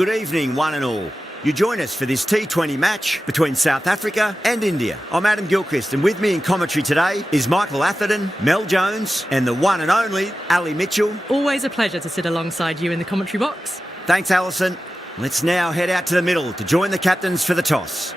Good evening, one and all. You join us for this T20 match between South Africa and India. I'm Adam Gilchrist, and with me in commentary today is Michael Atherton, Mel Jones, and the one and only Ali Mitchell. Always a pleasure to sit alongside you in the commentary box. Thanks, Alison. Let's now head out to the middle to join the captains for the toss.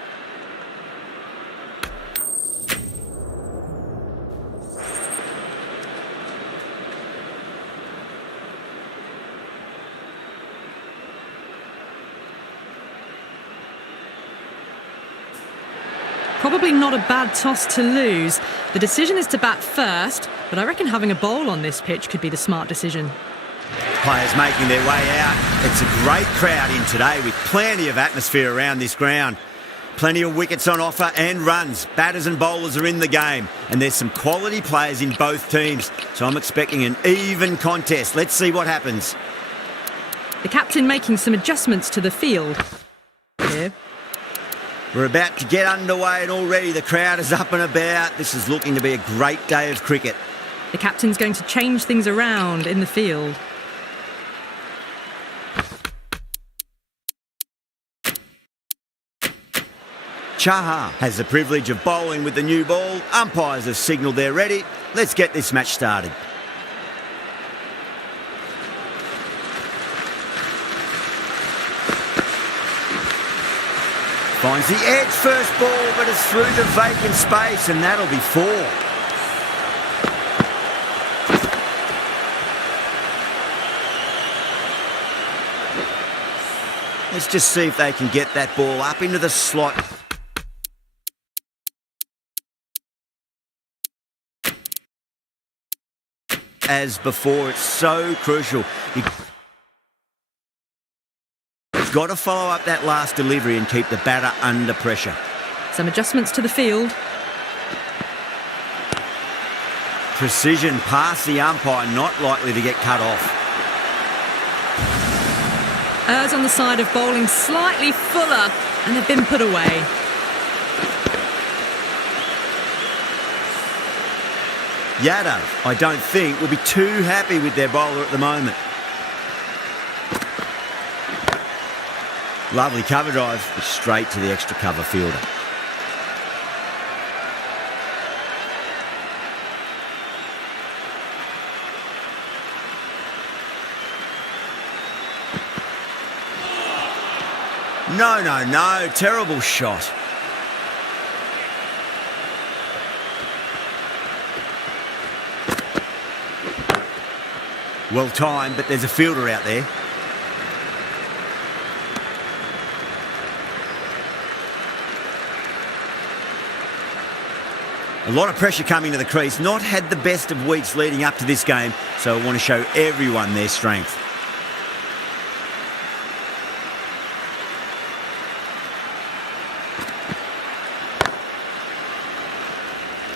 Probably not a bad toss to lose. The decision is to bat first, but I reckon having a bowl on this pitch could be the smart decision. Players making their way out. It's a great crowd in today with plenty of atmosphere around this ground. Plenty of wickets on offer and runs. Batters and bowlers are in the game, and there's some quality players in both teams, so I'm expecting an even contest. Let's see what happens. The captain making some adjustments to the field here. We're about to get underway and already the crowd is up and about. This is looking to be a great day of cricket. The captain's going to change things around in the field. Chahar has the privilege of bowling with the new ball. Umpires have signalled they're ready. Let's get this match started. Finds the edge first ball, but it's through the vacant space, and that'll be 4. Let's just see if they can get that ball up into the slot. As before, it's so crucial. You've got to follow up that last delivery and keep the batter under pressure. Some adjustments to the field. Precision past the umpire, not likely to get cut off. Errs on the side of bowling slightly fuller, and they've been put away. Yadav, I don't think, will be too happy with their bowler at the moment. Lovely cover drive, straight to the extra cover fielder. No, terrible shot. Well timed, but there's a fielder out there. A lot of pressure coming to the crease. Not had the best of weeks leading up to this game, so I want to show everyone their strength.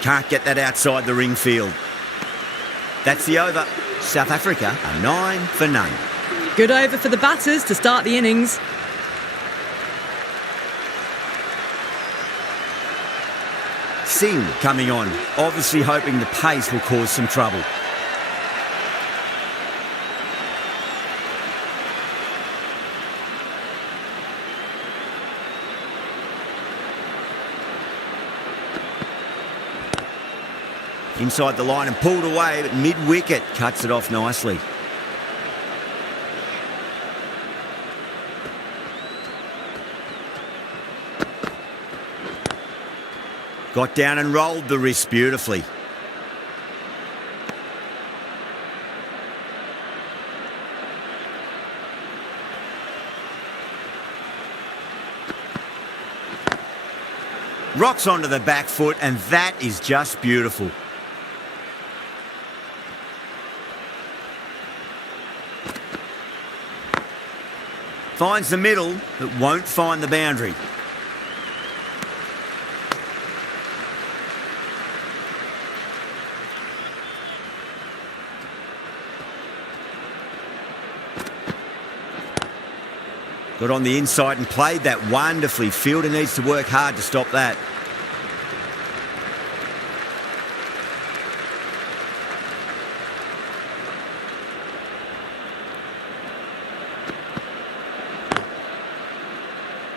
Can't get that outside the ring field. That's the over. South Africa are 9 for none. Good over for the batters to start the innings. Singh coming on, obviously hoping the pace will cause some trouble. Inside the line and pulled away, but mid-wicket cuts it off nicely. Got down and rolled the wrist beautifully. Rocks onto the back foot, and that is just beautiful. Finds the middle, but won't find the boundary. Got on the inside and played that wonderfully. Fielder needs to work hard to stop that.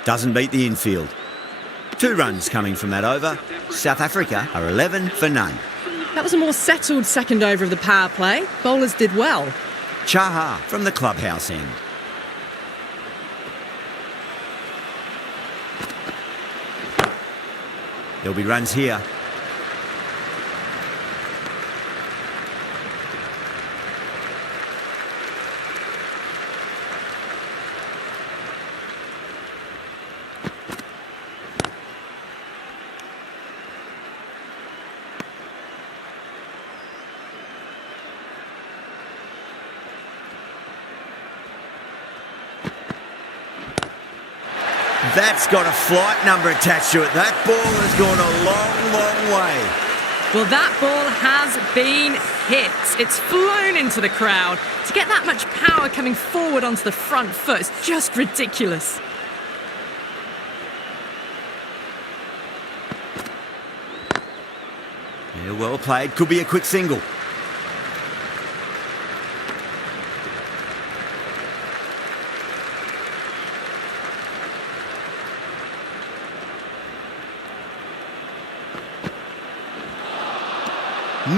Doesn't beat the infield. 2 runs coming from that over. South Africa are 11 for none. That was a more settled second over of the power play. Bowlers did well. Chaha from the clubhouse end. There'll be runs here. That's got a flight number attached to it. That ball has gone a long, long way. Well, that ball has been hit. It's flown into the crowd. To get that much power coming forward onto the front foot is just ridiculous. Yeah, well played. Could be a quick single.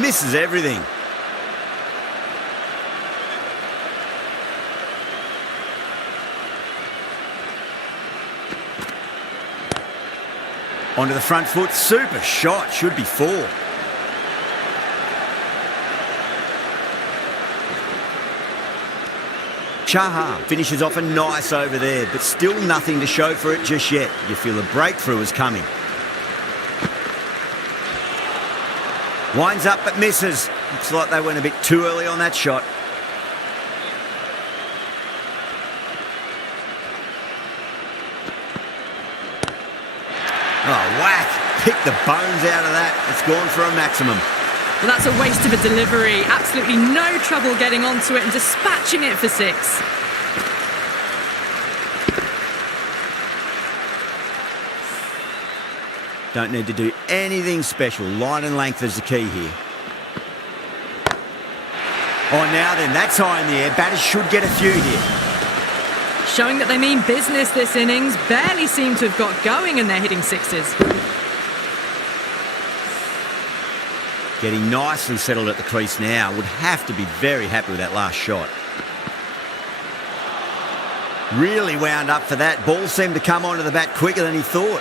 Misses everything. Onto the front foot. Super shot. Should be 4. Chaha finishes off a nice over there, but still nothing to show for it just yet. You feel a breakthrough is coming. Winds up but misses. Looks like they went a bit too early on that shot. Oh, whack. Picked the bones out of that. It's gone for a maximum. Well, that's a waste of a delivery. Absolutely no trouble getting onto it and dispatching it for 6. Don't need to do anything special. Line and length is the key here. Oh, now then, that's high in the air. Batters should get a few here. Showing that they mean business this innings. Barely seem to have got going and they're hitting 6s. Getting nicely settled at the crease now. Would have to be very happy with that last shot. Really wound up for that. Ball seemed to come onto the bat quicker than he thought.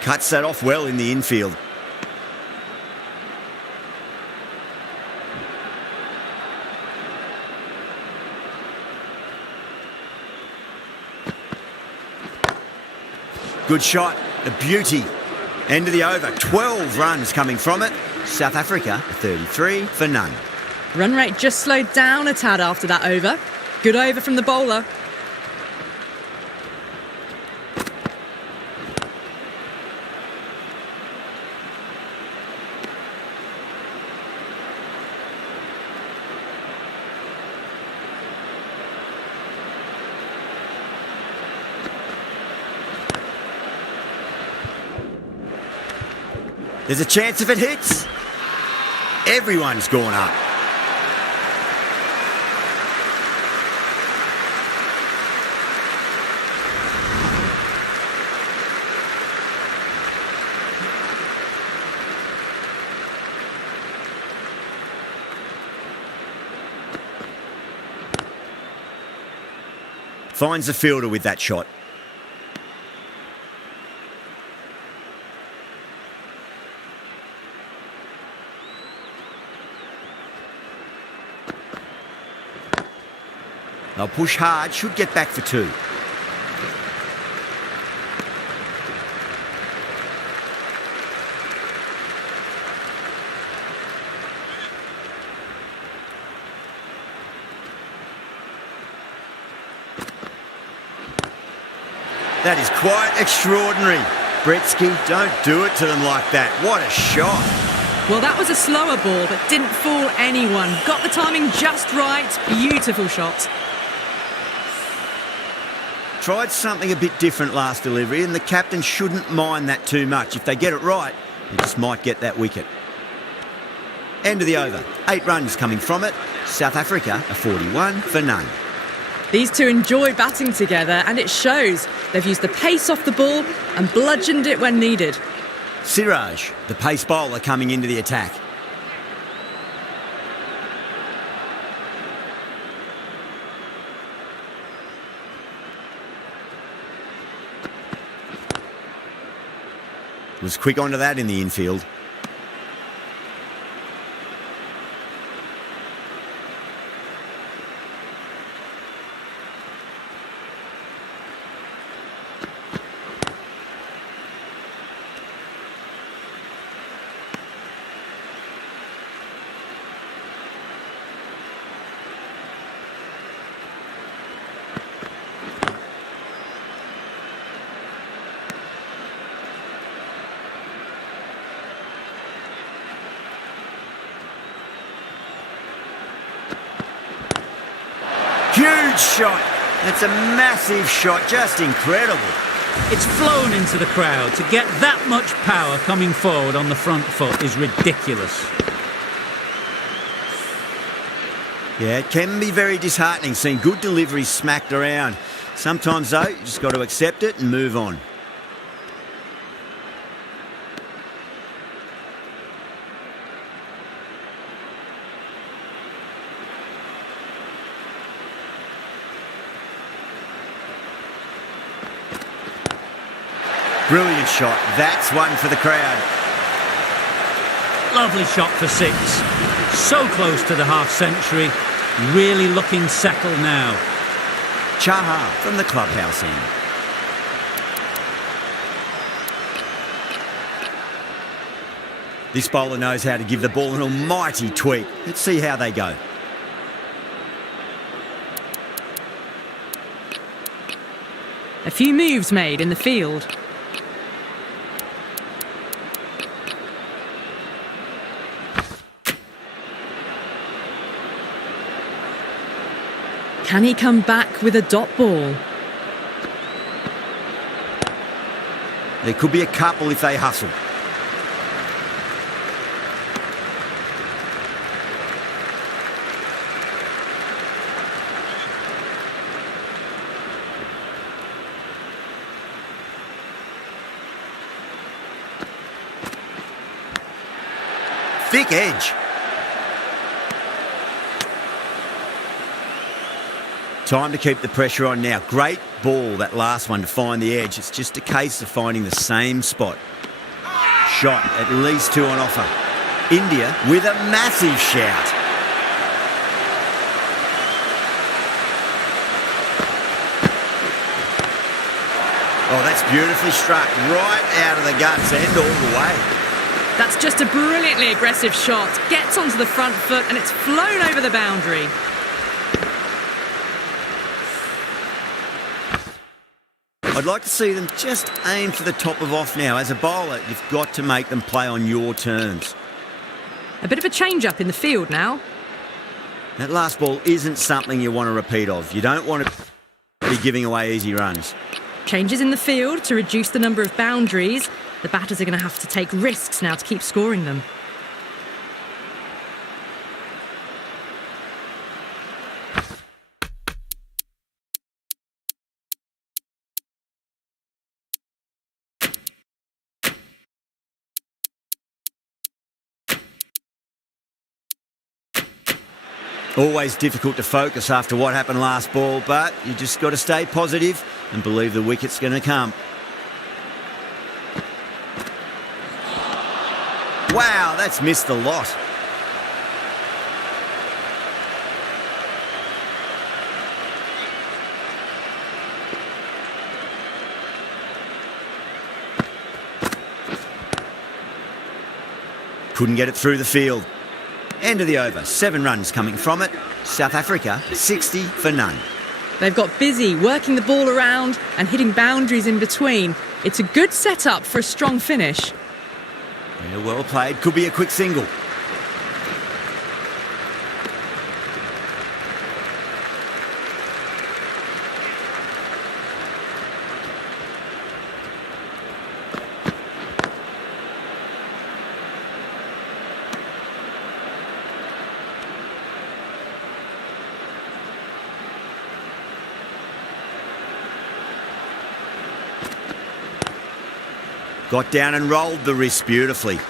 Cuts that off well in the infield. Good shot, a beauty. End of the over, 12 runs coming from it. South Africa, 33 for none. Run rate just slowed down a tad after that over. Good over from the bowler. There's a chance if it hits. Everyone's gone up. Finds the fielder with that shot. They'll push hard, should get back for 2. That is quite extraordinary. Breetzke, don't do it to them like that. What a shot. Well, that was a slower ball, but didn't fool anyone. Got the timing just right. Beautiful shot. Tried something a bit different last delivery, and the captain shouldn't mind that too much. If they get it right, they just might get that wicket. End of the over. 8 runs coming from it. South Africa are 41 for none. These two enjoy batting together, and it shows. They've used the pace off the ball and bludgeoned it when needed. Siraj, the pace bowler, coming into the attack. Was quick onto that in the infield. Huge shot. That's a massive shot, just incredible. It's flown into the crowd. To get that much power coming forward on the front foot is ridiculous. Yeah, it can be very disheartening seeing good deliveries smacked around. Sometimes, though, you just got to accept it and move on. Brilliant shot. That's one for the crowd. Lovely shot for 6. So close to the half-century. Really looking settled now. Chaha from the clubhouse end. This bowler knows how to give the ball an almighty tweak. Let's see how they go. A few moves made in the field. Can he come back with a dot ball? There could be a couple if they hustle. Thick edge. Time to keep the pressure on now. Great ball, that last one, to find the edge. It's just a case of finding the same spot. Shot, at least 2 on offer. India with a massive shout. Oh, that's beautifully struck. Right out of the guts and all the way. That's just a brilliantly aggressive shot. Gets onto the front foot and it's flown over the boundary. I'd like to see them just aim for the top of off now. As a bowler, you've got to make them play on your terms. A bit of a change-up in the field now. That last ball isn't something you want to repeat of. You don't want to be giving away easy runs. Changes in the field to reduce the number of boundaries. The batters are going to have to take risks now to keep scoring them. Always difficult to focus after what happened last ball, but you just got to stay positive and believe the wicket's going to come. Wow, that's missed the lot. Couldn't get it through the field. End of the over. 7 runs coming from it. South Africa 60 for none. They've got busy working the ball around and hitting boundaries in between. It's a good setup for a strong finish. Yeah, well played. Could be a quick single. Got down and rolled the wrist beautifully.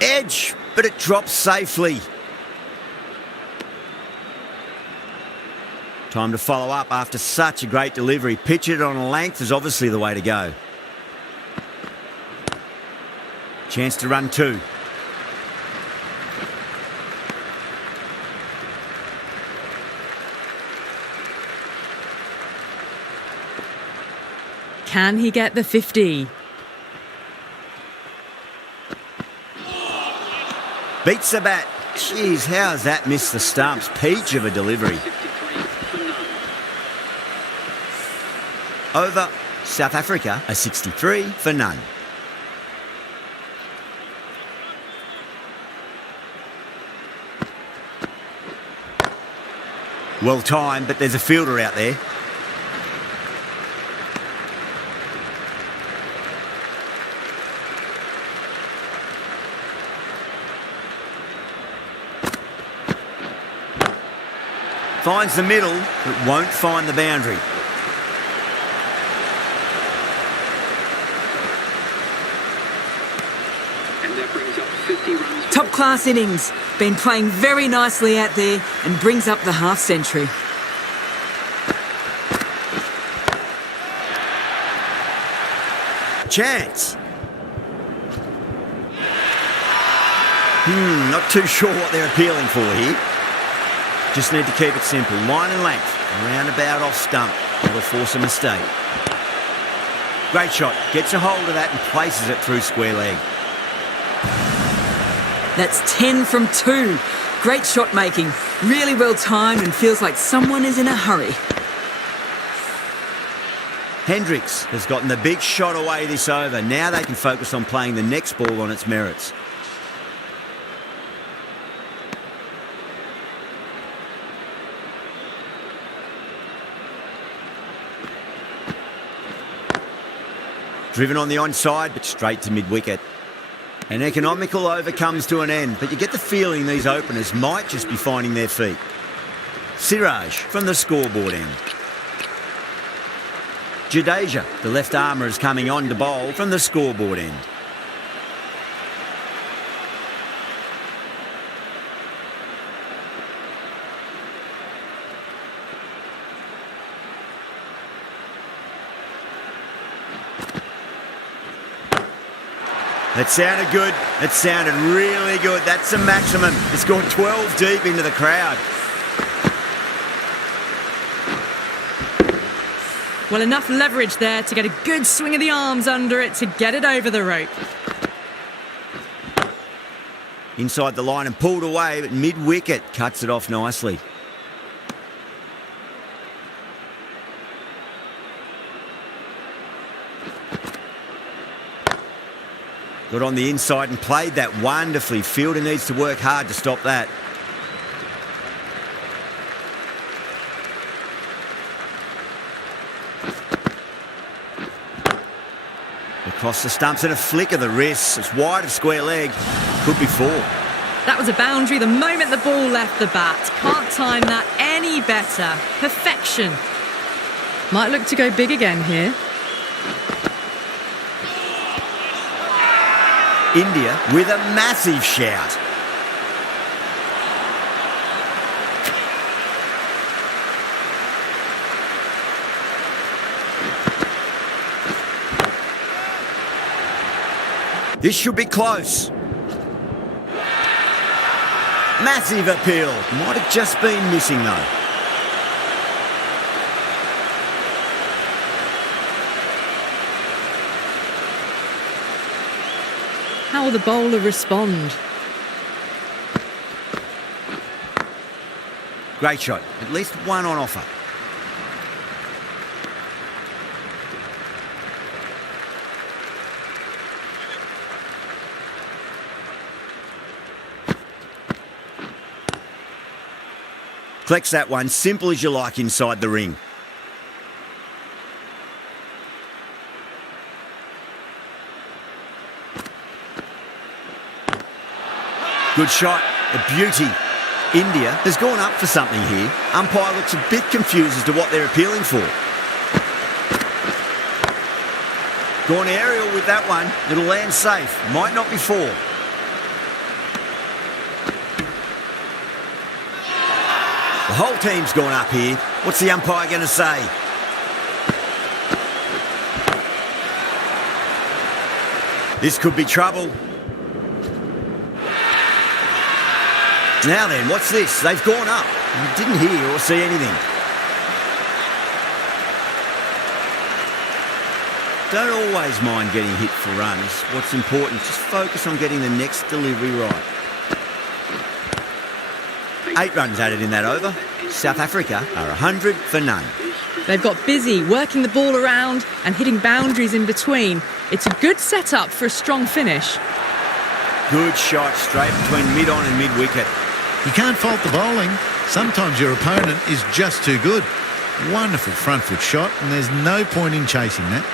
Edge, but it drops safely. Time to follow up after such a great delivery. Pitch it on a length is obviously the way to go. Chance to run two. Can he get the 50? Beats the bat. Jeez, how has that missed the stumps? Peach of a delivery. Over South Africa, a 63 for none. Well timed, but there's a fielder out there. Finds the middle, but won't find the boundary. Top class innings. Been playing very nicely out there and brings up the half century. Chance. Not too sure what they're appealing for here. Just need to keep it simple. Line and length. Roundabout off stump. That'll force a mistake. Great shot. Gets a hold of that and places it through square leg. That's 10 from 2. Great shot making. Really well timed and feels like someone is in a hurry. Hendricks has gotten the big shot away this over. Now they can focus on playing the next ball on its merits. Driven on the onside, but straight to mid-wicket. An economical over comes to an end, but you get the feeling these openers might just be finding their feet. Siraj from the scoreboard end. Jadeja, the left armour, is coming on to bowl from the scoreboard end. It sounded good. It sounded really good. That's the maximum. It's gone 12 deep into the crowd. Well, enough leverage there to get a good swing of the arms under it to get it over the rope. Inside the line and pulled away, but mid-wicket cuts it off nicely. Got on the inside and played that wonderfully. Fielder needs to work hard to stop that. Across the stumps and a flick of the wrist. It's wide of square leg. Could be 4. That was a boundary the moment the ball left the bat. Can't time that any better. Perfection. Might look to go big again here. India with a massive shout. This should be close. Massive appeal. Might have just been missing though. How will the bowler respond? Great shot. At least one on offer. Collects that one, simple as you like inside the ring. Good shot, a beauty. India has gone up for something here. Umpire looks a bit confused as to what they're appealing for. Gone aerial with that one. It'll land safe. Might not be four. The whole team's gone up here. What's the umpire going to say? This could be trouble. Now then, what's this? They've gone up. You didn't hear or see anything. Don't always mind getting hit for runs. What's important, just focus on getting the next delivery right. 8 runs added in that over. South Africa are 100 for none. They've got busy working the ball around and hitting boundaries in between. It's a good setup for a strong finish. Good shot straight between mid-on and mid-wicket. You can't fault the bowling. Sometimes your opponent is just too good. Wonderful front foot shot, and there's no point in chasing that.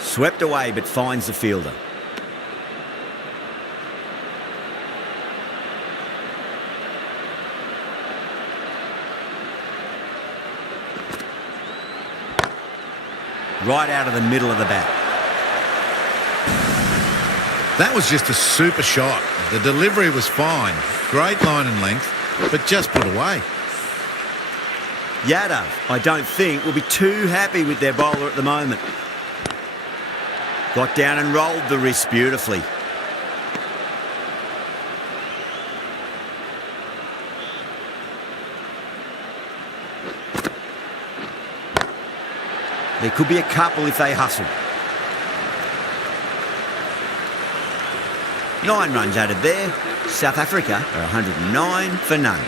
Swept away but finds the fielder. Right out of the middle of the bat. That was just a super shot. The delivery was fine. Great line and length, but just put away. Yadav, I don't think, will be too happy with their bowler at the moment. Got down and rolled the wrist beautifully. There could be a couple if they hustle. 9 runs added there. South Africa are 109 for none.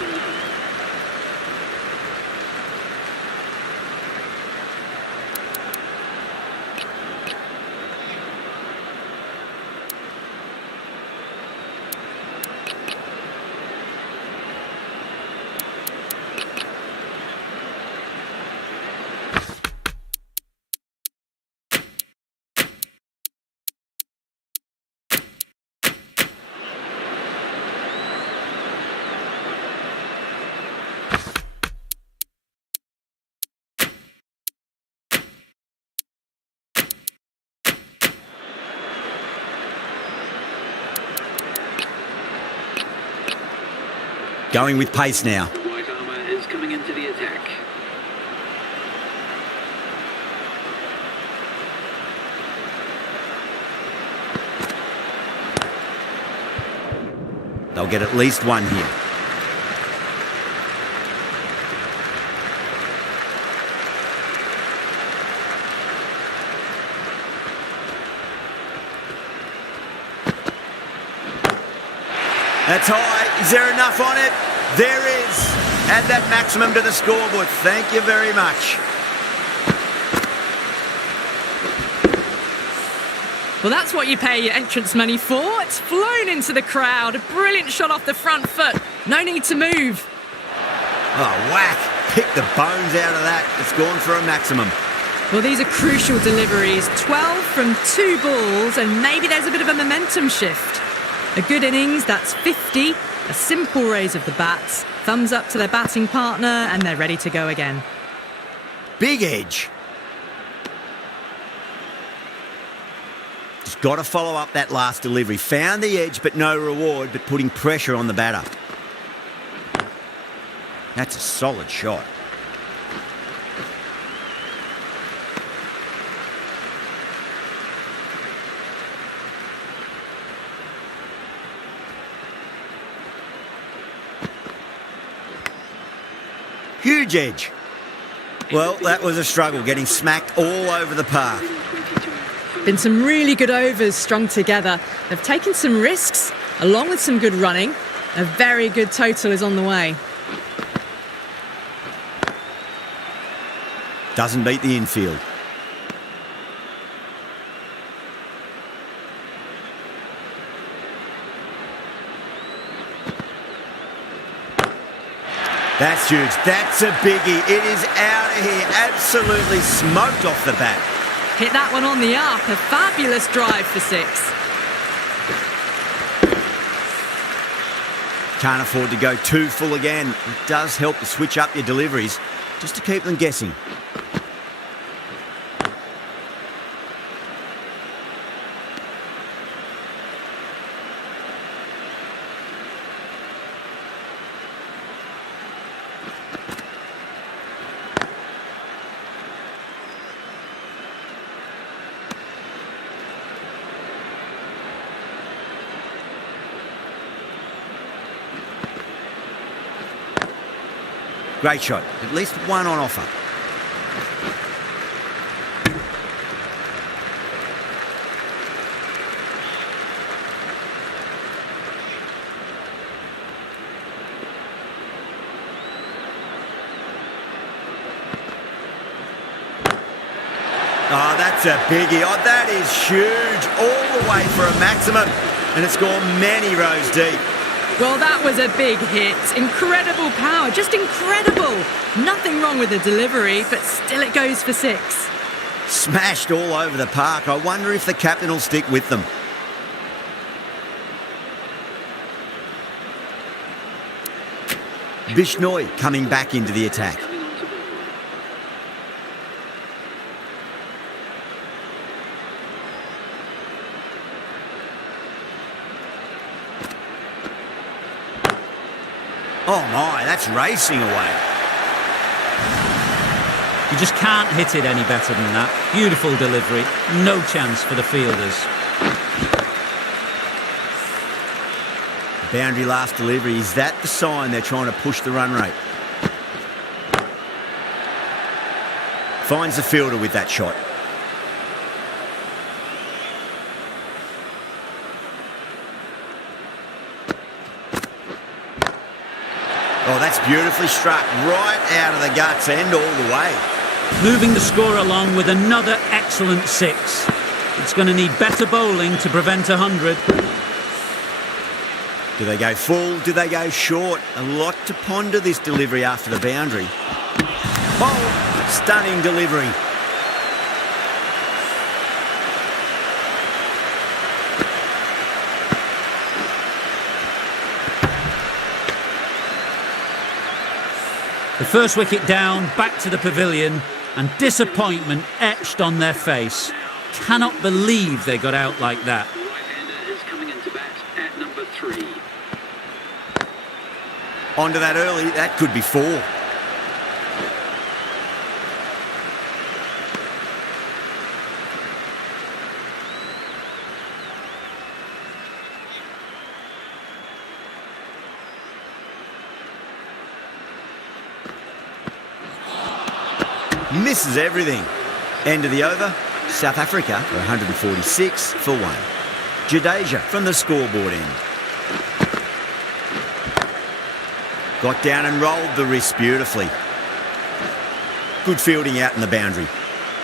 Going with pace now. White armour is coming into the attack. They'll get at least one here. That's high. Is there enough on it? There is. Add that maximum to the scoreboard. Thank you very much. Well, that's what you pay your entrance money for. It's flown into the crowd. A brilliant shot off the front foot. No need to move. Oh, whack. Pick the bones out of that. It's gone for a maximum. Well, these are crucial deliveries. 12 from 2 balls, and maybe there's a bit of a momentum shift. A good innings, that's 50. A simple raise of the bats. Thumbs up to their batting partner, and they're ready to go again. Big edge. Just got to follow up that last delivery. Found the edge, but no reward, but putting pressure on the batter. That's a solid shot. Huge edge. Well, that was a struggle, getting smacked all over the park. Been some really good overs strung together. They've taken some risks, along with some good running. A very good total is on the way. Doesn't beat the infield. That's huge. That's a biggie. It is out of here. Absolutely smoked off the bat. Hit that one on the up. A fabulous drive for 6. Can't afford to go too full again. It does help to switch up your deliveries just to keep them guessing. Great shot. At least one on offer. Oh, that's a biggie. Oh, that is huge. All the way for a maximum. And it's gone many rows deep. Well, that was a big hit. Incredible power, just incredible. Nothing wrong with the delivery, but still it goes for 6. Smashed all over the park. I wonder if the captain will stick with them. Bishnoi coming back into the attack. Oh my, that's racing away. You just can't hit it any better than that. Beautiful delivery. No chance for the fielders. Boundary last delivery. Is that the sign they're trying to push the run rate? Finds the fielder with that shot. Oh, that's beautifully struck right out of the guts end all the way. Moving the score along with another excellent 6. It's going to need better bowling to prevent 100. Do they go full? Do they go short? A lot to ponder this delivery after the boundary. Oh, stunning delivery. The first wicket down, back to the pavilion, and disappointment etched on their face. Cannot believe they got out like that. Right-hander is coming into bat at number 3. Onto that early, that could be 4. Misses everything. End of the over. South Africa are 146 for 1. Jadeja from the scoreboard end. Got down and rolled the wrist beautifully. Good fielding out in the boundary.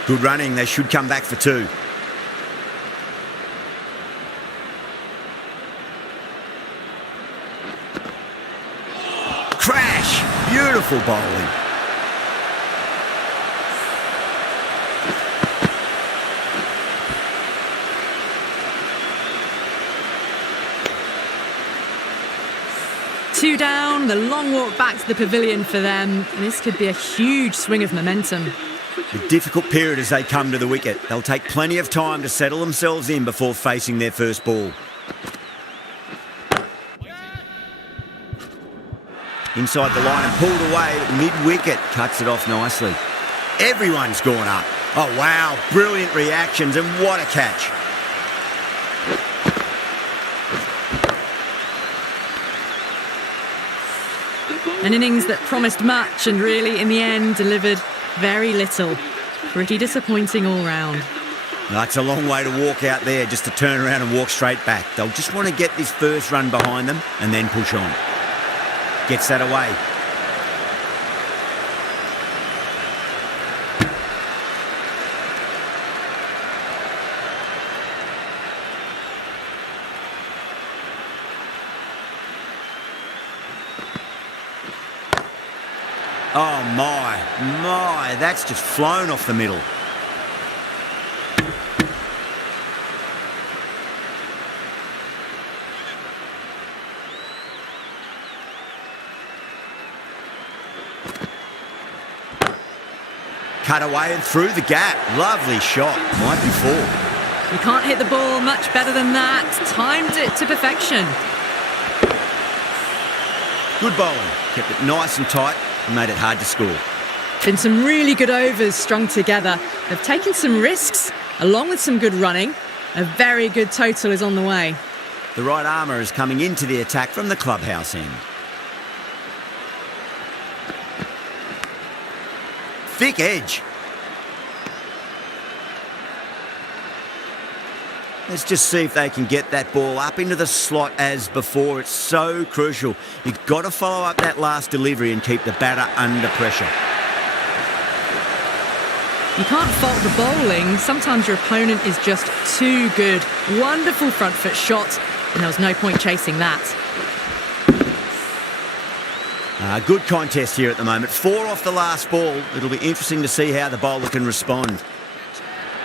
Good running. They should come back for 2. Crash. Beautiful bowling. Two down, the long walk back to the pavilion for them. This could be a huge swing of momentum. A difficult period as they come to the wicket. They'll take plenty of time to settle themselves in before facing their first ball. Inside the line and pulled away, mid-wicket, cuts it off nicely. Everyone's gone up. Oh wow, brilliant reactions and what a catch. An innings that promised much and really, in the end, delivered very little. Pretty disappointing all round. That's a long way to walk out there just to turn around and walk straight back. They'll just want to get this first run behind them and then push on. Gets that away. Oh, my, that's just flown off the middle. Cut away and through the gap. Lovely shot. Might be 4. You can't hit the ball much better than that. Timed it to perfection. Good bowling. Kept it nice and tight and made it hard to score. Been some really good overs strung together. They've taken some risks, along with some good running. A very good total is on the way. The right armour is coming into the attack from the clubhouse end. Thick edge. Let's just see if they can get that ball up into the slot as before. It's so crucial. You've got to follow up that last delivery and keep the batter under pressure. You can't fault the bowling. Sometimes your opponent is just too good. Wonderful front foot shot, and there was no point chasing that. Good contest here at the moment. 4 off the last ball. It'll be interesting to see how the bowler can respond.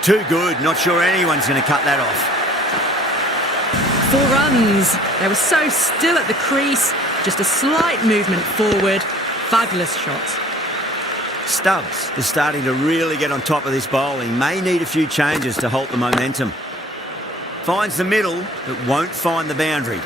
Too good. Not sure anyone's going to cut that off. 4 runs. They were so still at the crease. Just a slight movement forward. Fabulous shot. Stubbs is starting to really get on top of this bowling. May need a few changes to halt the momentum. Finds the middle, but won't find the boundary.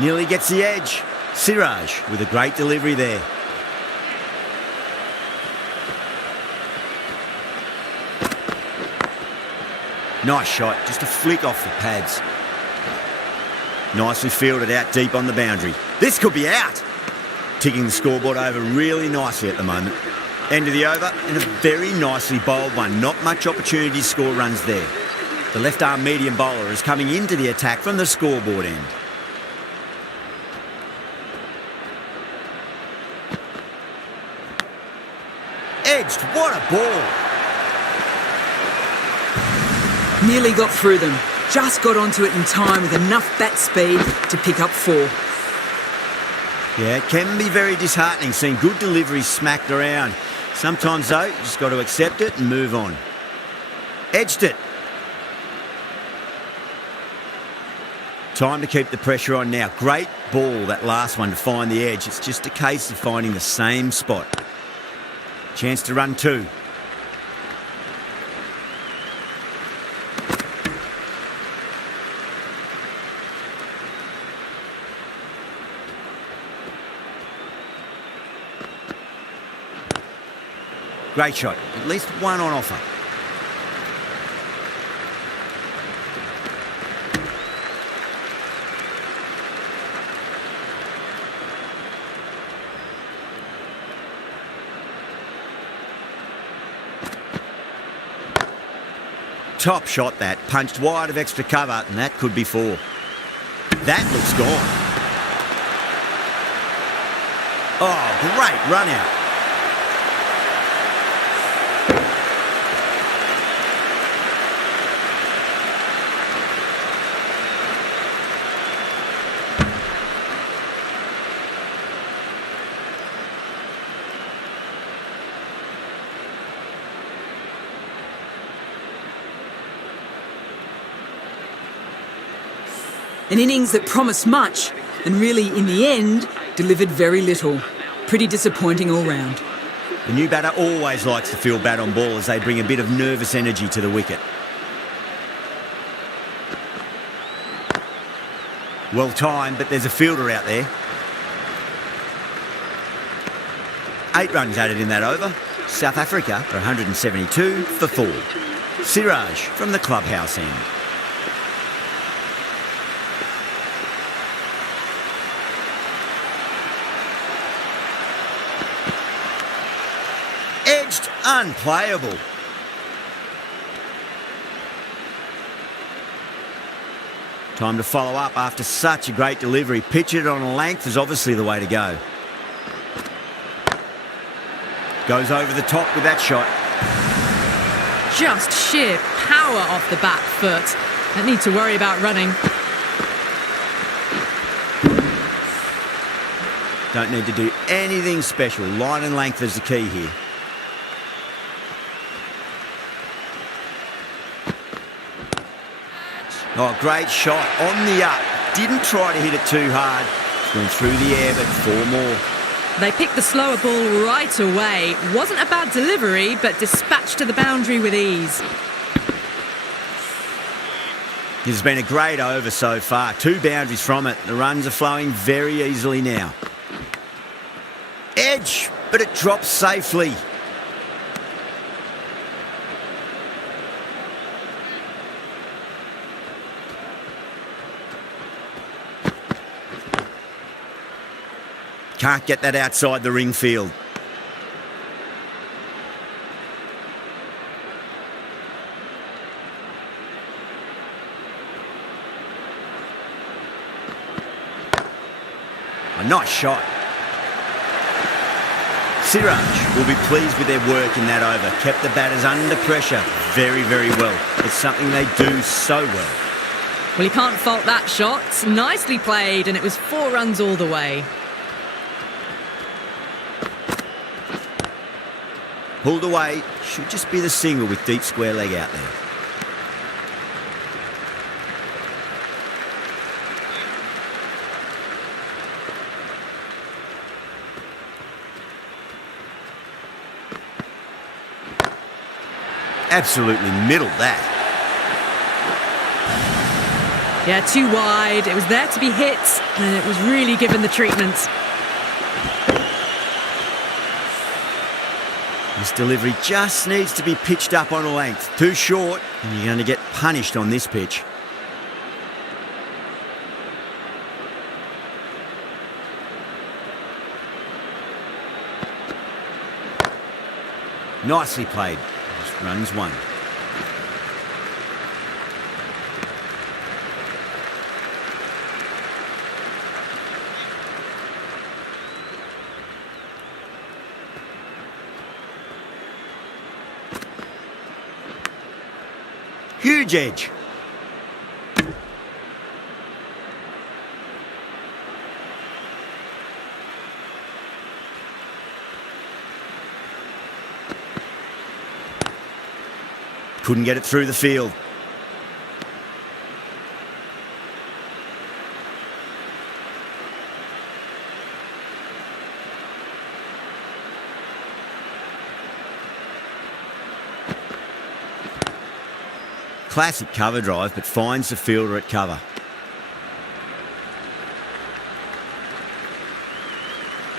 Nearly gets the edge. Siraj with a great delivery there. Nice shot, just a flick off the pads. Nicely fielded out deep on the boundary. This could be out. Ticking the scoreboard over really nicely at the moment. End of the over and a very nicely bowled one. Not much opportunity to score runs there. The left arm medium bowler is coming into the attack from the scoreboard end. Edged, what a ball. Nearly got through them. Just got onto it in time with enough bat speed to pick up 4. Yeah, it can be very disheartening seeing good deliveries smacked around. Sometimes, though, you just got to accept it and move on. Edged it. Time to keep the pressure on now. Great ball, that last one, to find the edge. It's just a case of finding the same spot. Chance to run 2. Great shot. At least 1 on offer. Top shot that. Punched wide of extra cover, and that could be 4. That looks gone. Oh, great run out. An innings that promised much and really, in the end, delivered very little. Pretty disappointing all round. The new batter always likes to field bat on ball as they bring a bit of nervous energy to the wicket. Well timed, but there's a fielder out there. 8 runs added in that over. South Africa are 172 for 4. Siraj from the clubhouse end. Edged, unplayable. Time to follow up after such a great delivery. Pitch it on a length is obviously the way to go. Goes over the top with that shot. just sheer power off the back foot. Don't need to worry about running. Don't need to do anything special. Line and length is the key here. Oh, great shot on the up. Didn't try to hit it too hard. Went through the air, but 4 more. They picked the slower ball right away. Wasn't a bad delivery, but dispatched to the boundary with ease. This has been a great over so far. 2 boundaries from it. The runs are flowing very easily now. Edge, but it drops safely. Can't get that outside the ring field. A nice shot. Siraj will be pleased with their work in that over. Kept the batters under pressure very, very well. It's something they do so well. Well, you can't fault that shot. Nicely played, and it was 4 runs all the way. Pulled away. Should just be the single with deep square leg out there. Absolutely middled that. Yeah, too wide. It was there to be hit, and it was really given the treatment. This delivery just needs to be pitched up on a length. Too short, and you're going to get punished on this pitch. Nicely played. Just runs 1. Huge edge. Couldn't get it through the field. Classic cover drive, but finds the fielder at cover.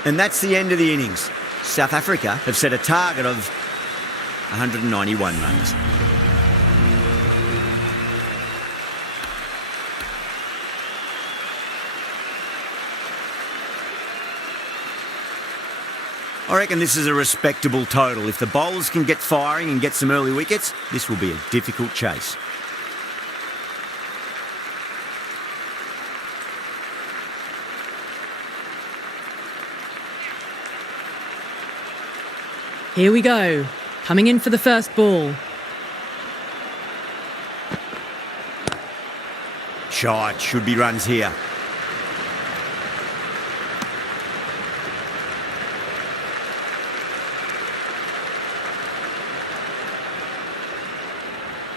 And that's the end of the innings. South Africa have set a target of 191 runs. I reckon this is a respectable total. If the bowlers can get firing and get some early wickets, this will be a difficult chase. Here we go. Coming in for the first ball. Shot, should be runs here.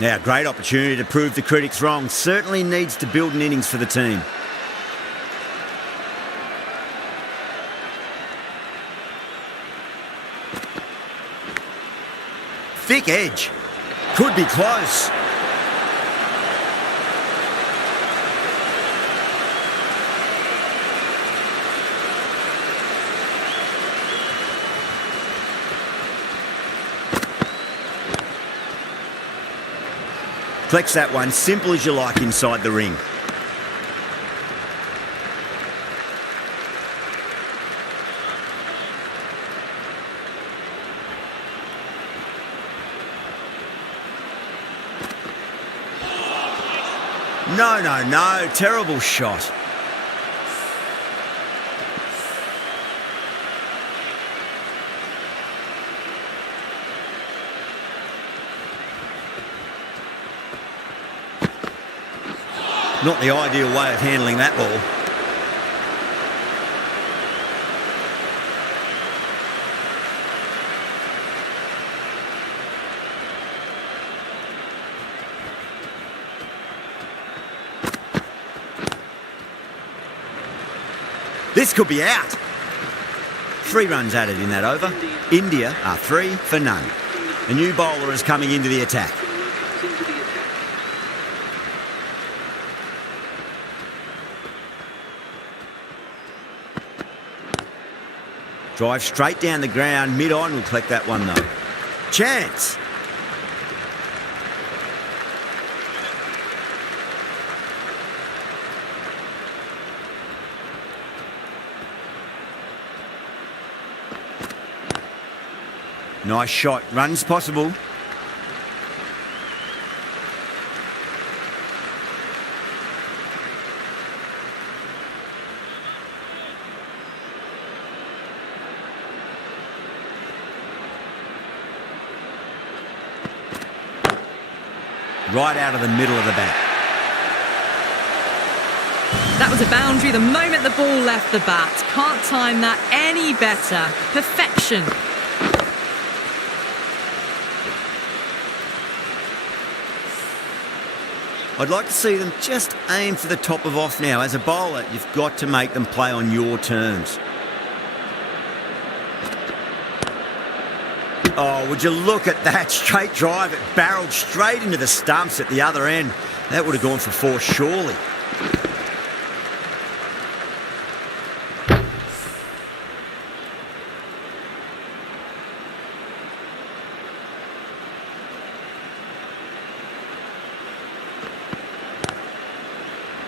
Now, great opportunity to prove the critics wrong. Certainly needs to build an innings for the team. Thick edge. Could be close. Flex that one, simple as you like inside the ring. No, terrible shot. Not the ideal way of handling that ball. This could be out. 3 runs added in that over. India are 3 for none. A new bowler is coming into the attack. Drive straight down the ground. Mid-on will collect that one though. Chance. Nice shot. Runs possible. Right out of the middle of the bat. That was a boundary the moment the ball left the bat. Can't time that any better. Perfection. I'd like to see them just aim for the top of off now. As a bowler, you've got to make them play on your terms. Oh, would you look at that straight drive? It barreled straight into the stumps at the other end. That would have gone for 4 surely.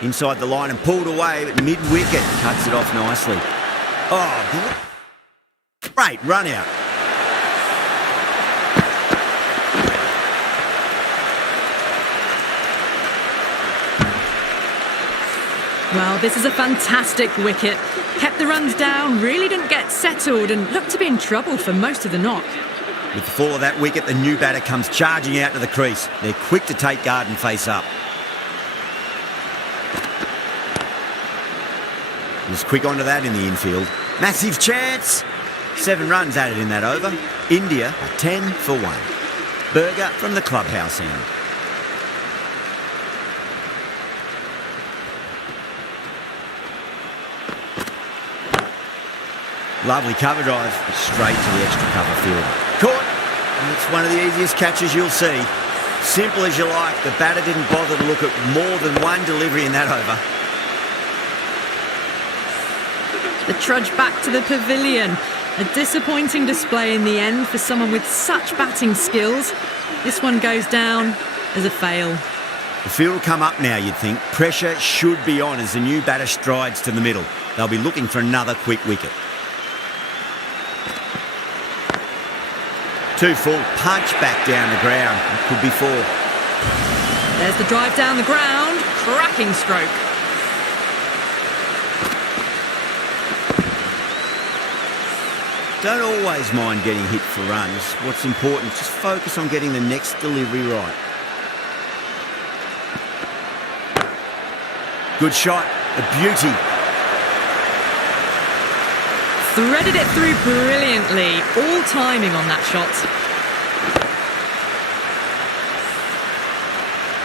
Inside the line and pulled away, but mid-wicket cuts it off nicely. Oh, great run out. Well, this is a fantastic wicket. Kept the runs down, really didn't get settled and looked to be in trouble for most of the knock. With the fall of that wicket, the new batter comes charging out to the crease. They're quick to take guard and face up. Was quick onto that in the infield. Massive chance. 7 runs added in that over. India are 10 for 1. Burger from the clubhouse end. Lovely cover drive, straight to the extra cover field. Caught, and it's one of the easiest catches you'll see. Simple as you like, the batter didn't bother to look at more than one delivery in that over. The trudge back to the pavilion. A disappointing display in the end for someone with such batting skills. This one goes down as a fail. The field will come up now, you'd think. Pressure should be on as the new batter strides to the middle. They'll be looking for another quick wicket. 2 full, punch back down the ground. It could be 4. There's the drive down the ground. Cracking stroke. Don't always mind getting hit for runs. What's important, just focus on getting the next delivery right. Good shot, a beauty. Threaded it through brilliantly. All timing on that shot.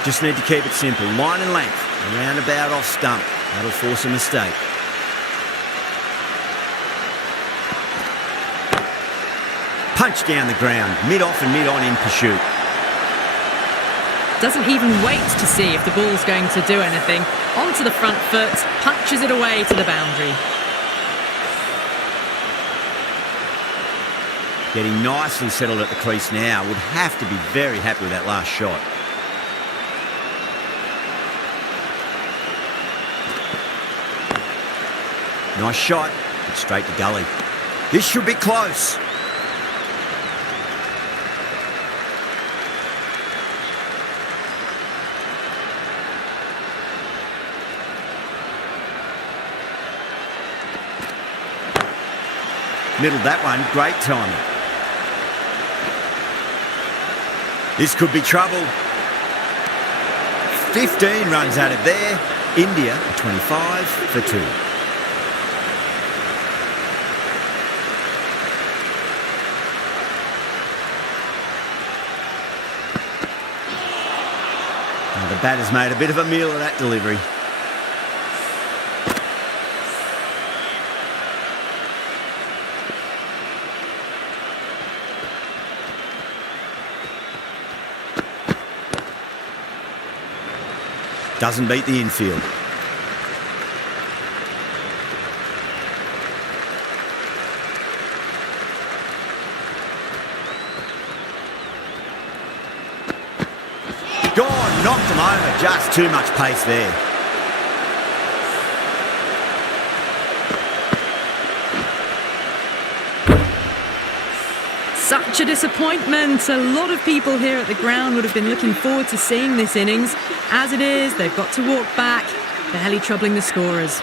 Just need to keep it simple. Line and length, around about off stump. That'll force a mistake. Punch down the ground, mid-off and mid-on in pursuit. Doesn't even wait to see if the ball's going to do anything. Onto the front foot, punches it away to the boundary. Getting nicely settled at the crease now. Would have to be very happy with that last shot. Nice shot, straight to gully. This should be close. Middled that one, great timing. This could be trouble. 15 runs added there. India 25 for 2. The batter's made a bit of a meal of that delivery. Doesn't beat the infield. Gone, knocked him over, just too much pace there. Such a disappointment. A lot of people here at the ground would have been looking forward to seeing this innings. As it is, they've got to walk back, barely troubling the scorers.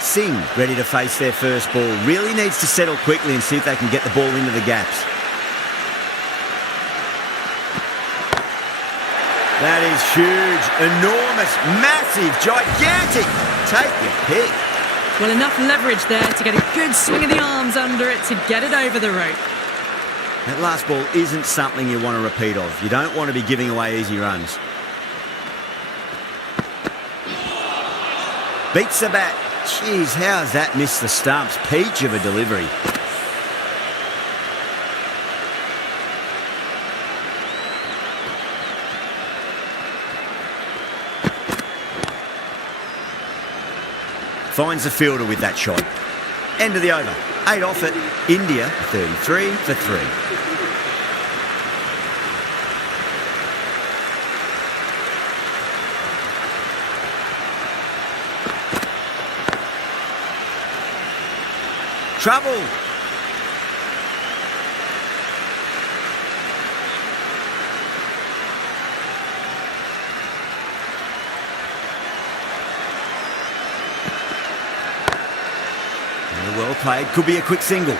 Singh, ready to face their first ball, really needs to settle quickly and see if they can get the ball into the gaps. That is huge, enormous, massive, gigantic. Take your pick. Well, enough leverage there to get a good swing of the arms under it to get it over the rope. That last ball isn't something you want to repeat of. You don't want to be giving away easy runs. Beats the bat. Jeez, how has that missed the stumps? Peach of a delivery. Finds the fielder with that shot. End of the over. 8 off it. India 33 for 3. Trouble. Well played. Could be a quick single.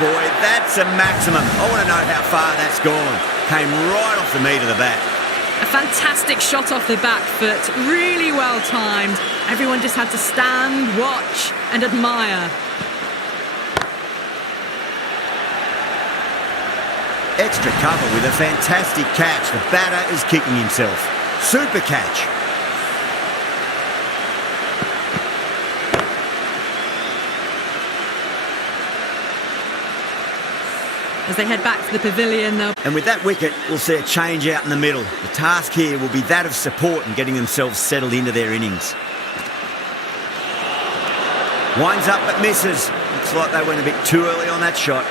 Boy, that's a maximum. I want to know how far that's gone. Came right off the meat of the bat. A fantastic shot off the back foot, really well timed. Everyone just had to stand, watch and admire. Extra cover with a fantastic catch. The batter is kicking himself. Super catch. As they head back to the pavilion, and with that wicket, we'll see a change out in the middle. The task here will be that of support and getting themselves settled into their innings. Winds up but misses. Looks like they went a bit too early on that shot.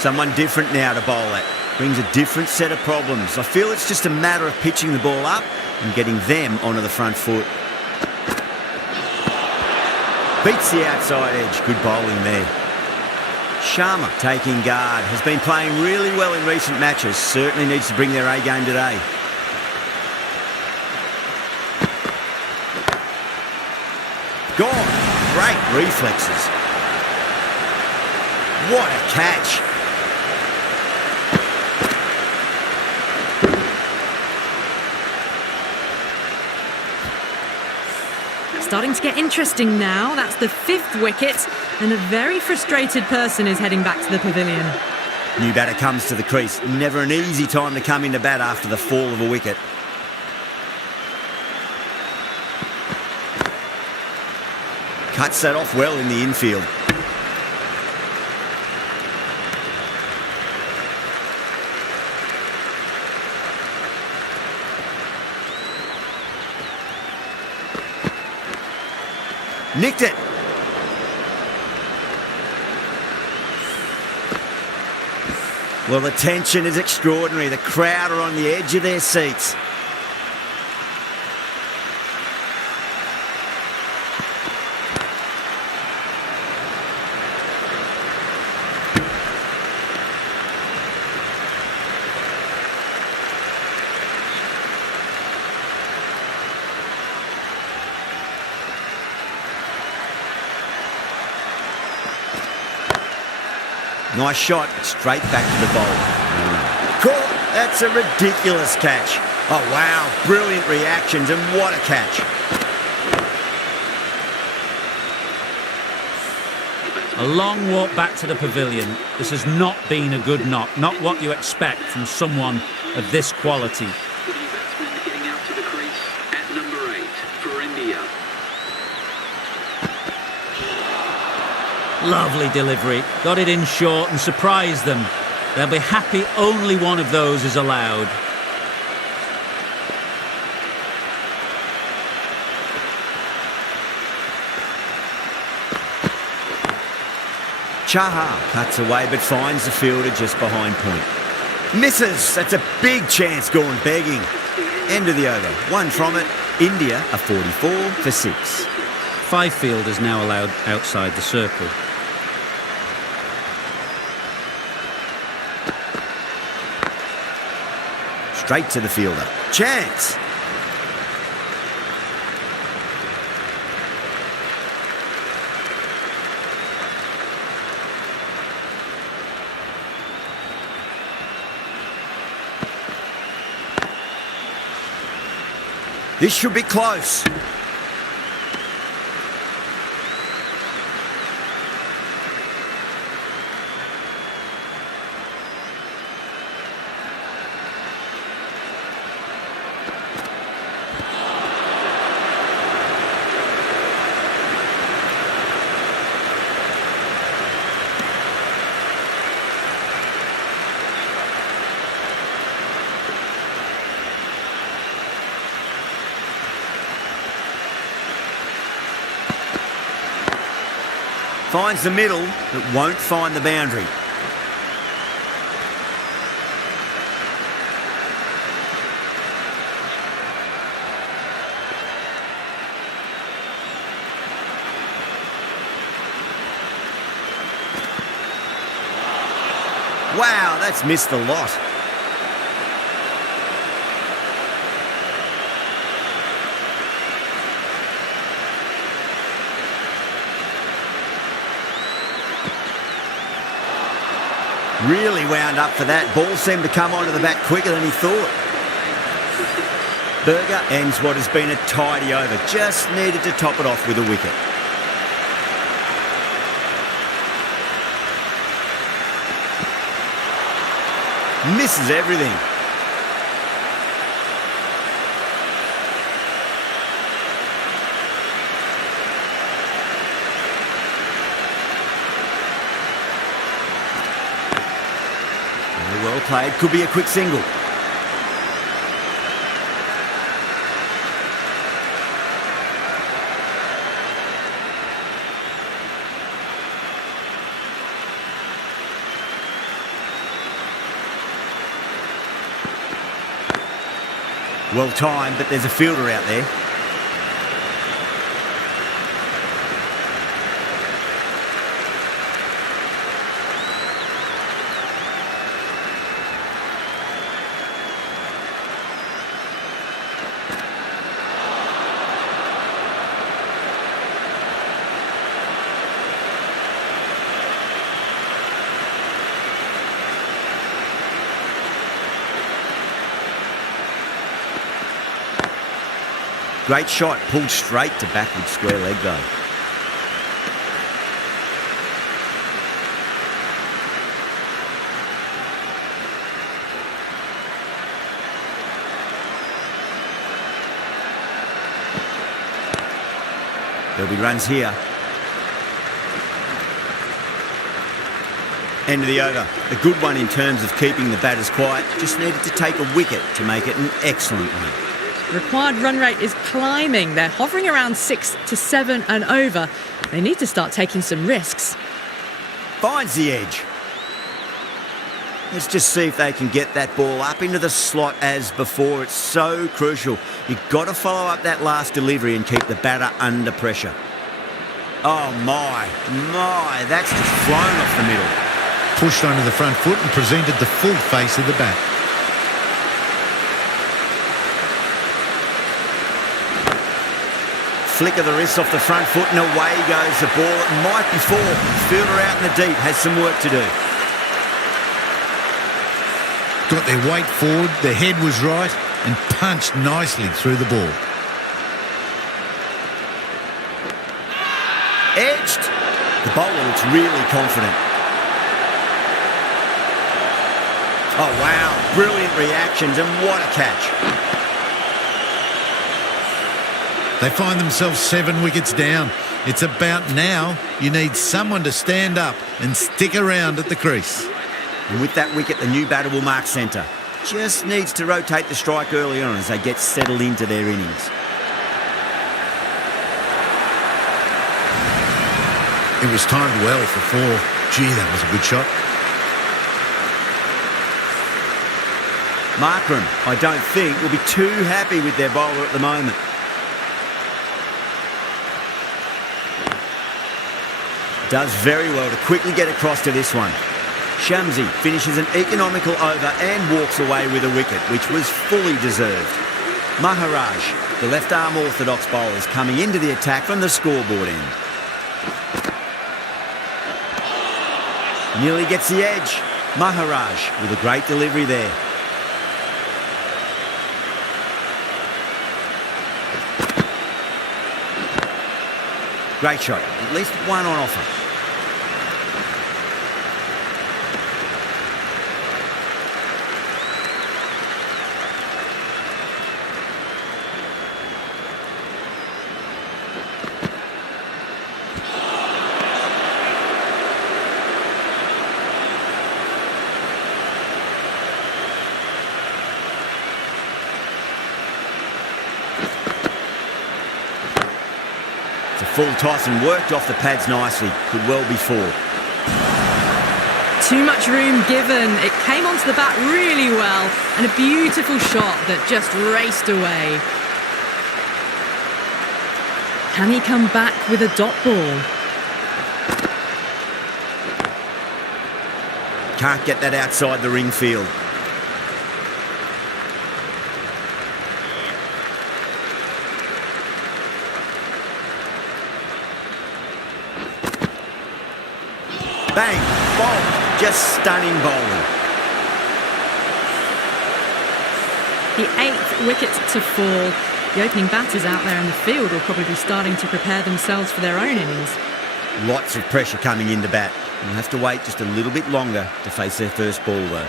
Someone different now to bowl at. Brings a different set of problems. I feel it's just a matter of pitching the ball up and getting them onto the front foot. Beats the outside edge. Good bowling there. Sharma taking guard, has been playing really well in recent matches, certainly needs to bring their A game today. Gone, great reflexes. What a catch. starting to get interesting now. That's the 5th wicket, and a very frustrated person is heading back to the pavilion. New batter comes to the crease. Never an easy time to come into bat after the fall of a wicket. Cuts that off well in the infield. Nicked it. Well, the tension is extraordinary. The crowd are on the edge of their seats. Nice shot, straight back to the bowl. Caught! That's a ridiculous catch. Oh, wow, brilliant reactions, and what a catch. A long walk back to the pavilion. This has not been a good knock, not what you expect from someone of this quality. The batsman getting out to the crease at number 8 for India. Lovely delivery. Got it in short and surprised them. They'll be happy only one of those is allowed. Chaha cuts away but finds the fielder just behind point. Misses. That's a big chance gone begging. End of the over. One from it. India are 44 for 6. 5 fielders now allowed outside the circle. Straight to the fielder. Chance. This should be close. Finds the middle, but won't find the boundary. Wow, that's missed the lot. Really wound up for that. Ball seemed to come onto the bat quicker than he thought. Berger ends what has been a tidy over. Just needed to top it off with a wicket. Misses everything. Well played, could be a quick single. Well timed, but there's a fielder out there. Great shot, pulled straight to backward square leg though. There'll be runs here. End of the over. A good one in terms of keeping the batters quiet. Just needed to take a wicket to make it an excellent one. Required run rate is climbing. They're hovering around 6 to 7 and over. They need to start taking some risks. Finds the edge. Let's just see if they can get that ball up into the slot as before. It's so crucial. You've got to follow up that last delivery and keep the batter under pressure. Oh my, that's just flown off the middle. Pushed onto the front foot and presented the full face of the bat. Flick of the wrist off the front foot and away goes the ball. It might be 4. Fielder out in the deep has some work to do. got their weight forward, their head was right, and punched nicely through the ball. Edged. The bowler looks really confident. Oh, wow. Brilliant reactions, and what a catch. They find themselves 7 wickets down. It's about now you need someone to stand up and stick around at the crease. And with that wicket, the new batter will mark centre. Just needs to rotate the strike early on as they get settled into their innings. It was timed well for 4. Gee, that was a good shot. Markram, I don't think, will be too happy with their bowler at the moment. Does very well to quickly get across to this one. Shamsi finishes an economical over and walks away with a wicket, which was fully deserved. Maharaj, the left-arm orthodox bowler, is coming into the attack from the scoreboard end. Nearly gets the edge. Maharaj with a great delivery there. Great shot. At least one on offer. Full toss and worked off the pads nicely. Could well be 4. Too much room given. It came onto the bat really well, and a beautiful shot that just raced away. Can he come back with a dot ball? Can't get that outside the ring field. Bang, bowled, just stunning bowling. The 8th wicket to fall. The opening batters out there in the field will probably be starting to prepare themselves for their own innings. Lots of pressure coming in to bat. They'll have to wait just a little bit longer to face their first ball though.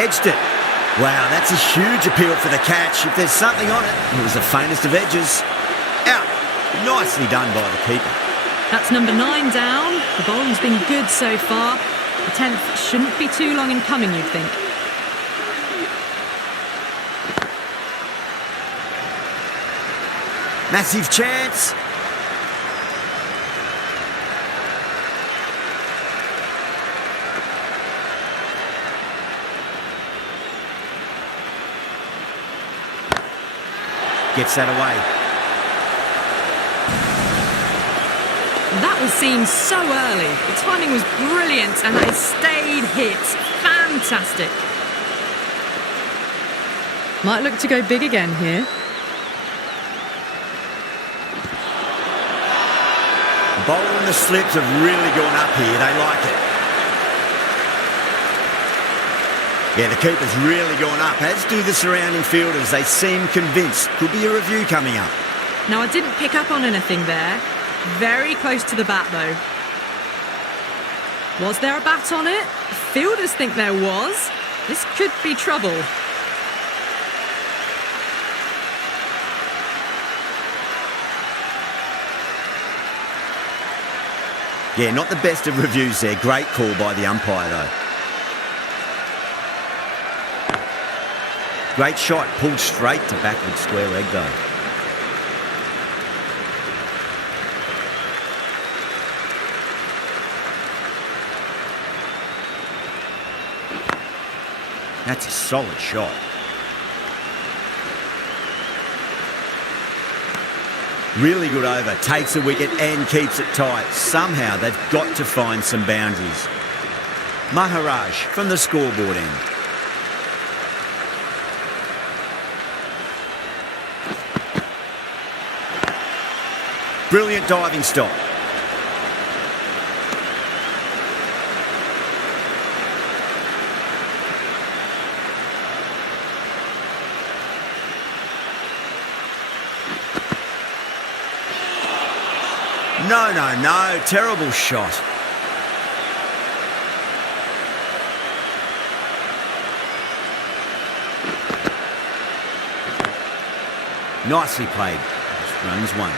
Edged it. Wow, that's a huge appeal for the catch. If there's something on it, it was the faintest of edges. Out. Nicely done by the keeper. That's number 9 down. The bowling's been good so far. The 10th shouldn't be too long in coming, you'd think. Massive chance. Gets that away. That was seen so early. The timing was brilliant and they stayed hit. Fantastic. Might look to go big again here. The bowler and the slips have really gone up here. They like it. Yeah, the keeper's really gone up, as do the surrounding fielders. They seem convinced. Could be a review coming up. Now, I didn't pick up on anything there. Very close to the bat, though. Was there a bat on it? Fielders think there was. This could be trouble. Yeah, not the best of reviews there. Great call by the umpire, though. Great shot, pulled straight to backward square leg, though. That's a solid shot. Really good over, takes a wicket and keeps it tight. Somehow they've got to find some boundaries. Maharaj from the scoreboard end. Brilliant diving stop. No. Terrible shot. Nicely played. Runs one.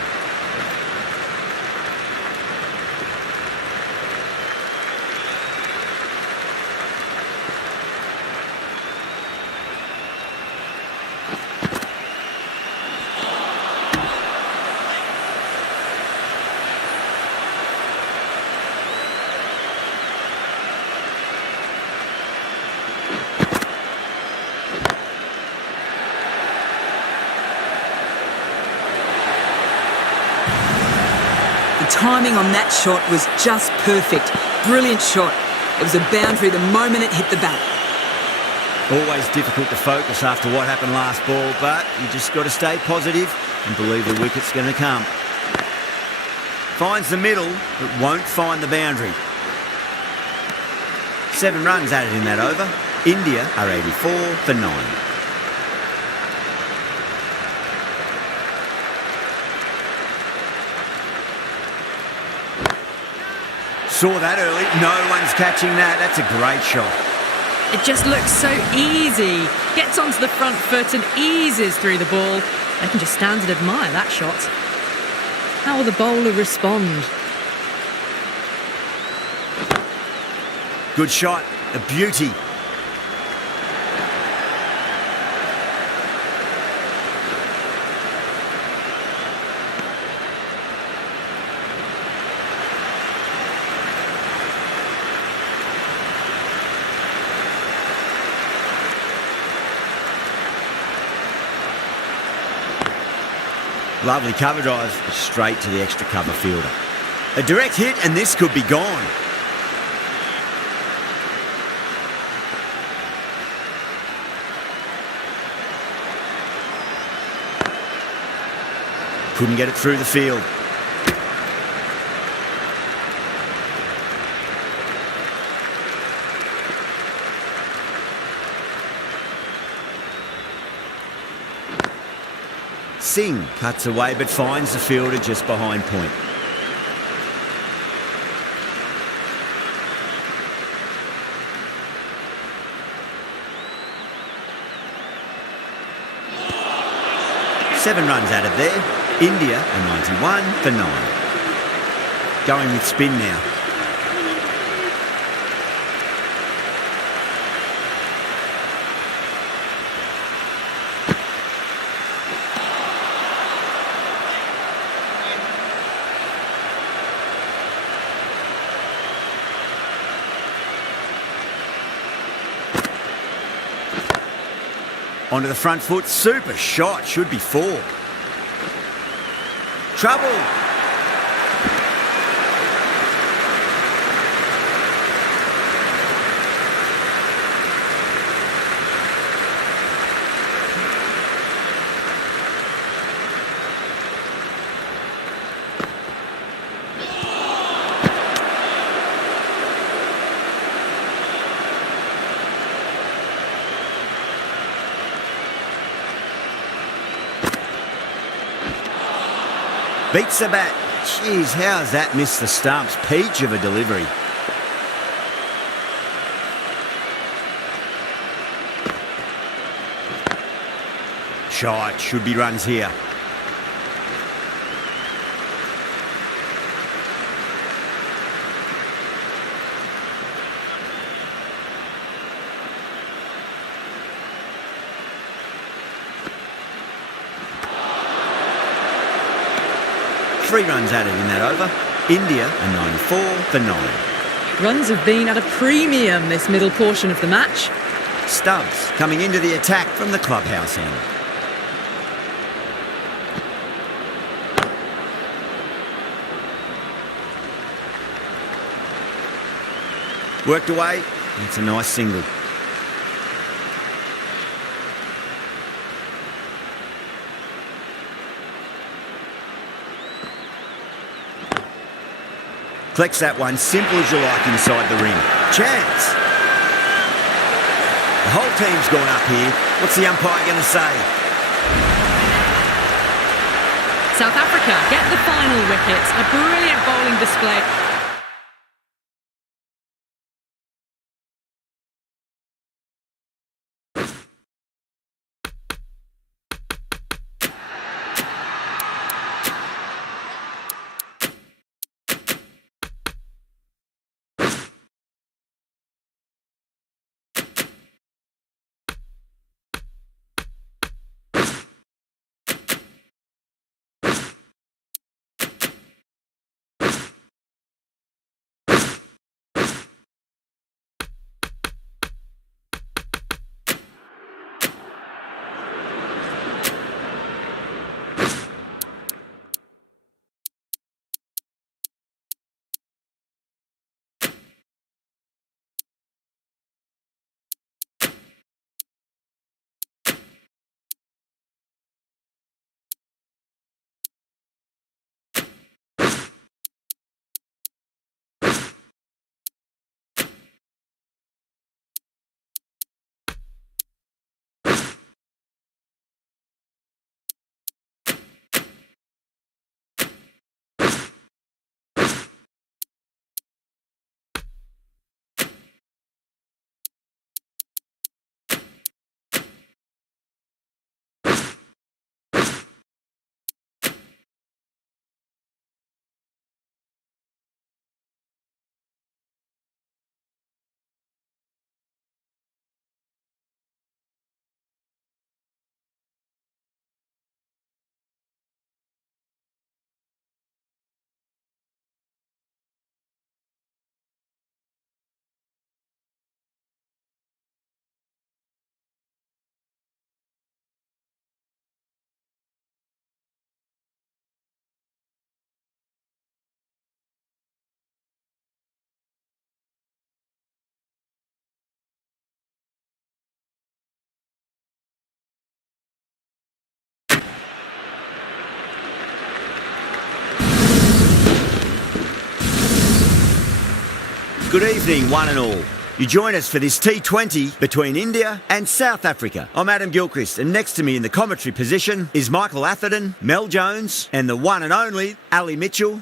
Timing on that shot was just perfect. Brilliant shot. It was a boundary the moment it hit the bat. Always difficult to focus after what happened last ball, but you just got to stay positive and believe the wicket's going to come. Finds the middle, but won't find the boundary. 7 runs added in that over. India are 84 for 9. Saw that early. No one's catching that. That's a great shot. It just looks so easy. Gets onto the front foot and eases through the ball. They can just stand and admire that shot. How will the bowler respond? Good shot. A beauty. Lovely cover drive, straight to the extra cover fielder. A direct hit and this could be gone. Couldn't get it through the field. Singh cuts away but finds the fielder just behind point. Seven runs added there. India are 91 for 9. Going with spin now. Onto the front foot, super shot, should be 4. Trouble. Beats the bat. Jeez, how's that missed the stumps? Peach of a delivery. Shot, should be runs here. Three runs added in that over. India are 94 for 9. Runs have been at a premium this middle portion of the match. Stubbs coming into the attack from the clubhouse end. Worked away. It's a nice single. Collects that one, simple as you like inside the ring. Chance. The whole team's gone up here. What's the umpire going to say? South Africa get the final wicket. A brilliant bowling display. Good evening, one and all. You join us for this T20 between India and South Africa. I'm Adam Gilchrist, and next to me in the commentary position is Michael Atherton, Mel Jones, and the one and only Ali Mitchell.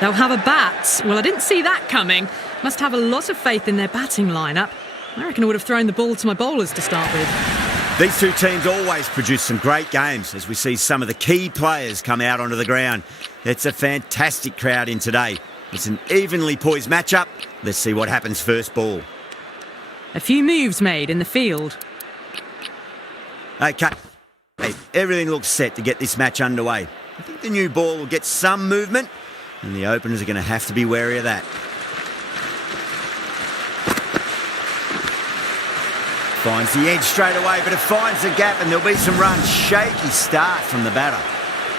They'll have a bat. Well, I didn't see that coming. Must have a lot of faith in their batting lineup. I reckon I would have thrown the ball to my bowlers to start with. These two teams always produce some great games as we see some of the key players come out onto the ground. It's a fantastic crowd in today. It's an evenly poised matchup. Let's see what happens first ball. A few moves made in the field. Okay, everything looks set to get this match underway. I think the new ball will get some movement, and the openers are going to have to be wary of that. Finds the edge straight away, but it finds the gap and there'll be some runs. Shaky start from the batter.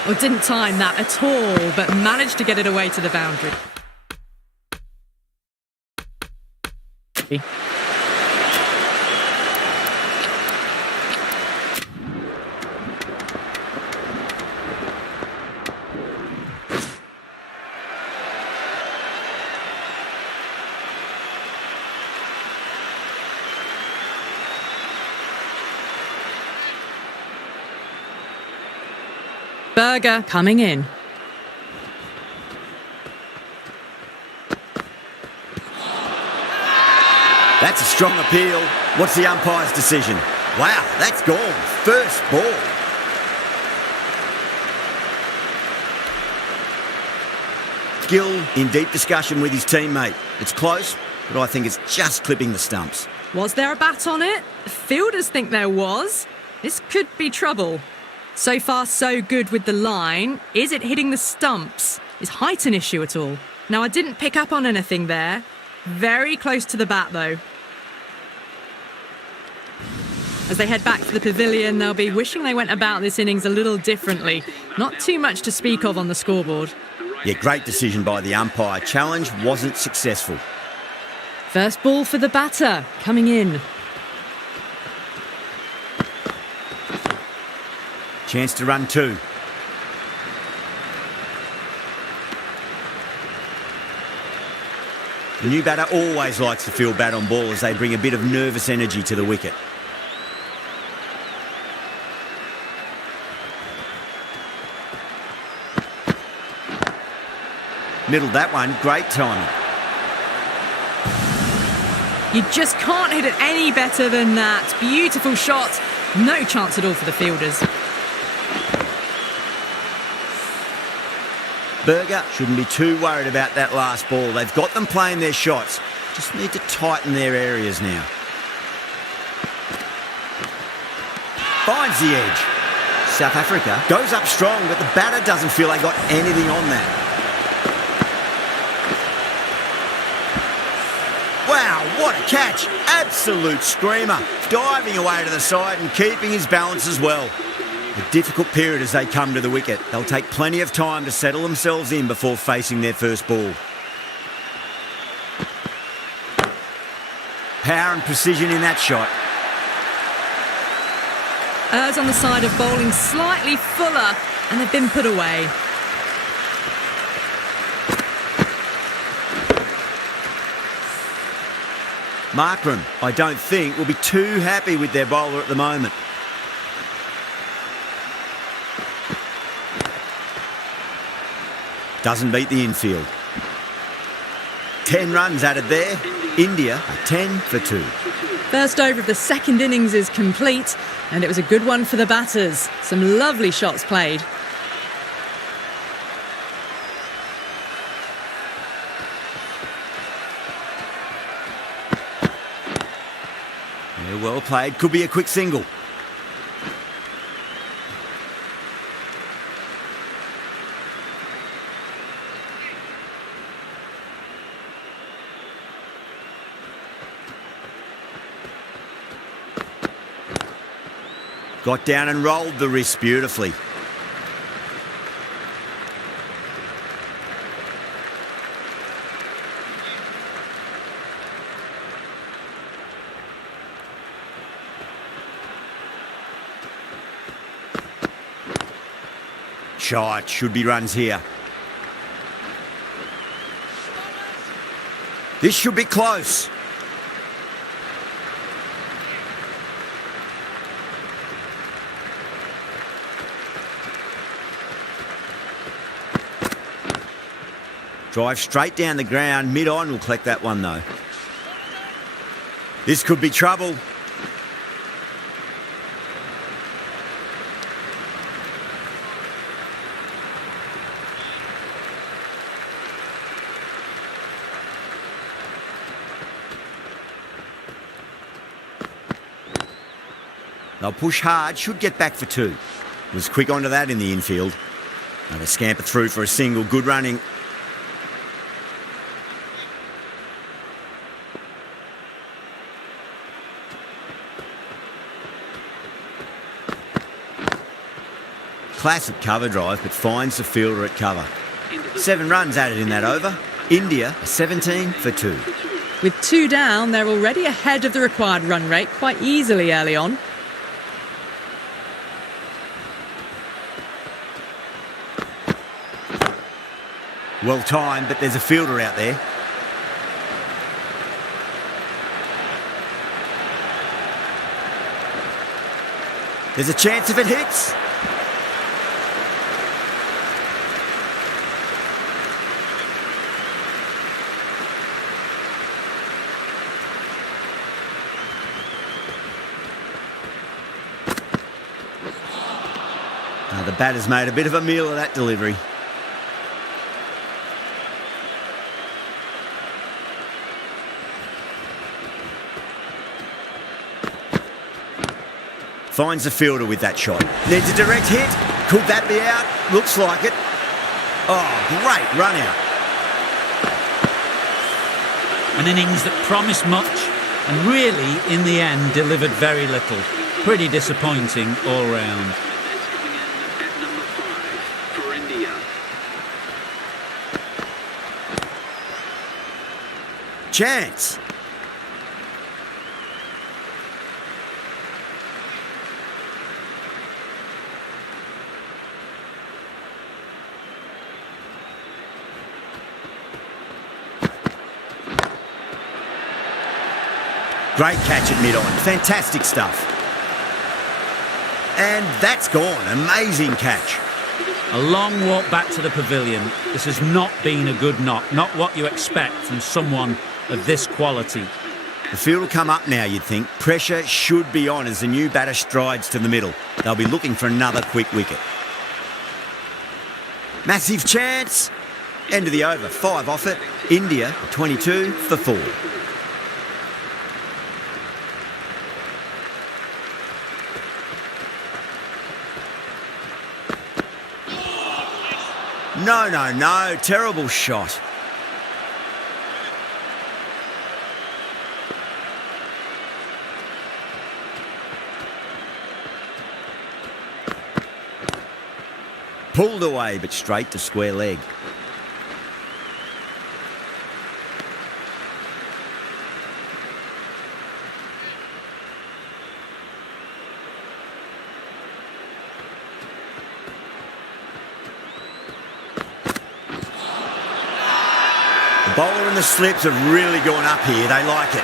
Well, didn't time that at all, but managed to get it away to the boundary. Berger coming in. That's a strong appeal. What's the umpire's decision? Wow, that's gone. First ball. Gill in deep discussion with his teammate. It's close, but I think it's just clipping the stumps. Was there a bat on it? Fielders think there was. This could be trouble. So far, so good with the line. Is it hitting the stumps? Is height an issue at all? Now, I didn't pick up on anything there. Very close to the bat, though. As they head back to the pavilion, they'll be wishing they went about this innings a little differently. Not too much to speak of on the scoreboard. Yeah, great decision by the umpire. Challenge wasn't successful. First ball for the batter, coming in. Chance to run two. The new batter always likes to feel bat on ball as they bring a bit of nervous energy to the wicket. Middled that one, great timing. You just can't hit it any better than that. Beautiful shot. No chance at all for the fielders. Berger shouldn't be too worried about that last ball. They've got them playing their shots. Just need to tighten their areas now. Finds the edge. South Africa goes up strong, but the batter doesn't feel they got anything on that. Wow, what a catch. Absolute screamer. Diving away to the side and keeping his balance as well. A difficult period as they come to the wicket. They'll take plenty of time to settle themselves in before facing their first ball. Power and precision in that shot. Errs on the side of bowling slightly fuller, and they've been put away. Markram, I don't think, will be too happy with their bowler at the moment. Doesn't beat the infield. 10 runs added there. India are 10 for 2. First over of the second innings is complete, and it was a good one for the batters. Some lovely shots played. Yeah, well played. Could be a quick single. Got down and rolled the wrist beautifully. Shot, should be runs here. This should be close. Drive straight down the ground. Mid-on will collect that one though. This could be trouble. They'll push hard, should get back for 2. Was quick onto that in the infield. Now they scamper through for a single. Good running. Classic cover drive, but finds the fielder at cover. 7 runs added in that over. India are 17 for 2. With 2 down, they're already ahead of the required run rate quite easily early on. Well timed, but there's a fielder out there. There's a chance if it hits. Now the batter's made a bit of a meal of that delivery. Finds the fielder with that shot. Needs a direct hit. Could that be out? Looks like it. Oh, great run out. An innings that promised much and really, in the end, delivered very little. Pretty disappointing all round. At number 5 for India. Chance. Great catch at mid-on. Fantastic stuff. And that's gone. Amazing catch. A long walk back to the pavilion. This has not been a good knock. Not what you expect from someone of this quality. The field will come up now, you'd think. Pressure should be on as the new batter strides to the middle. They'll be looking for another quick wicket. Massive chance. End of the over. 5 off it. India, 22 for 4. No. Terrible shot. Pulled away, but straight to square leg. The bowler and the slips have really gone up here. They like it.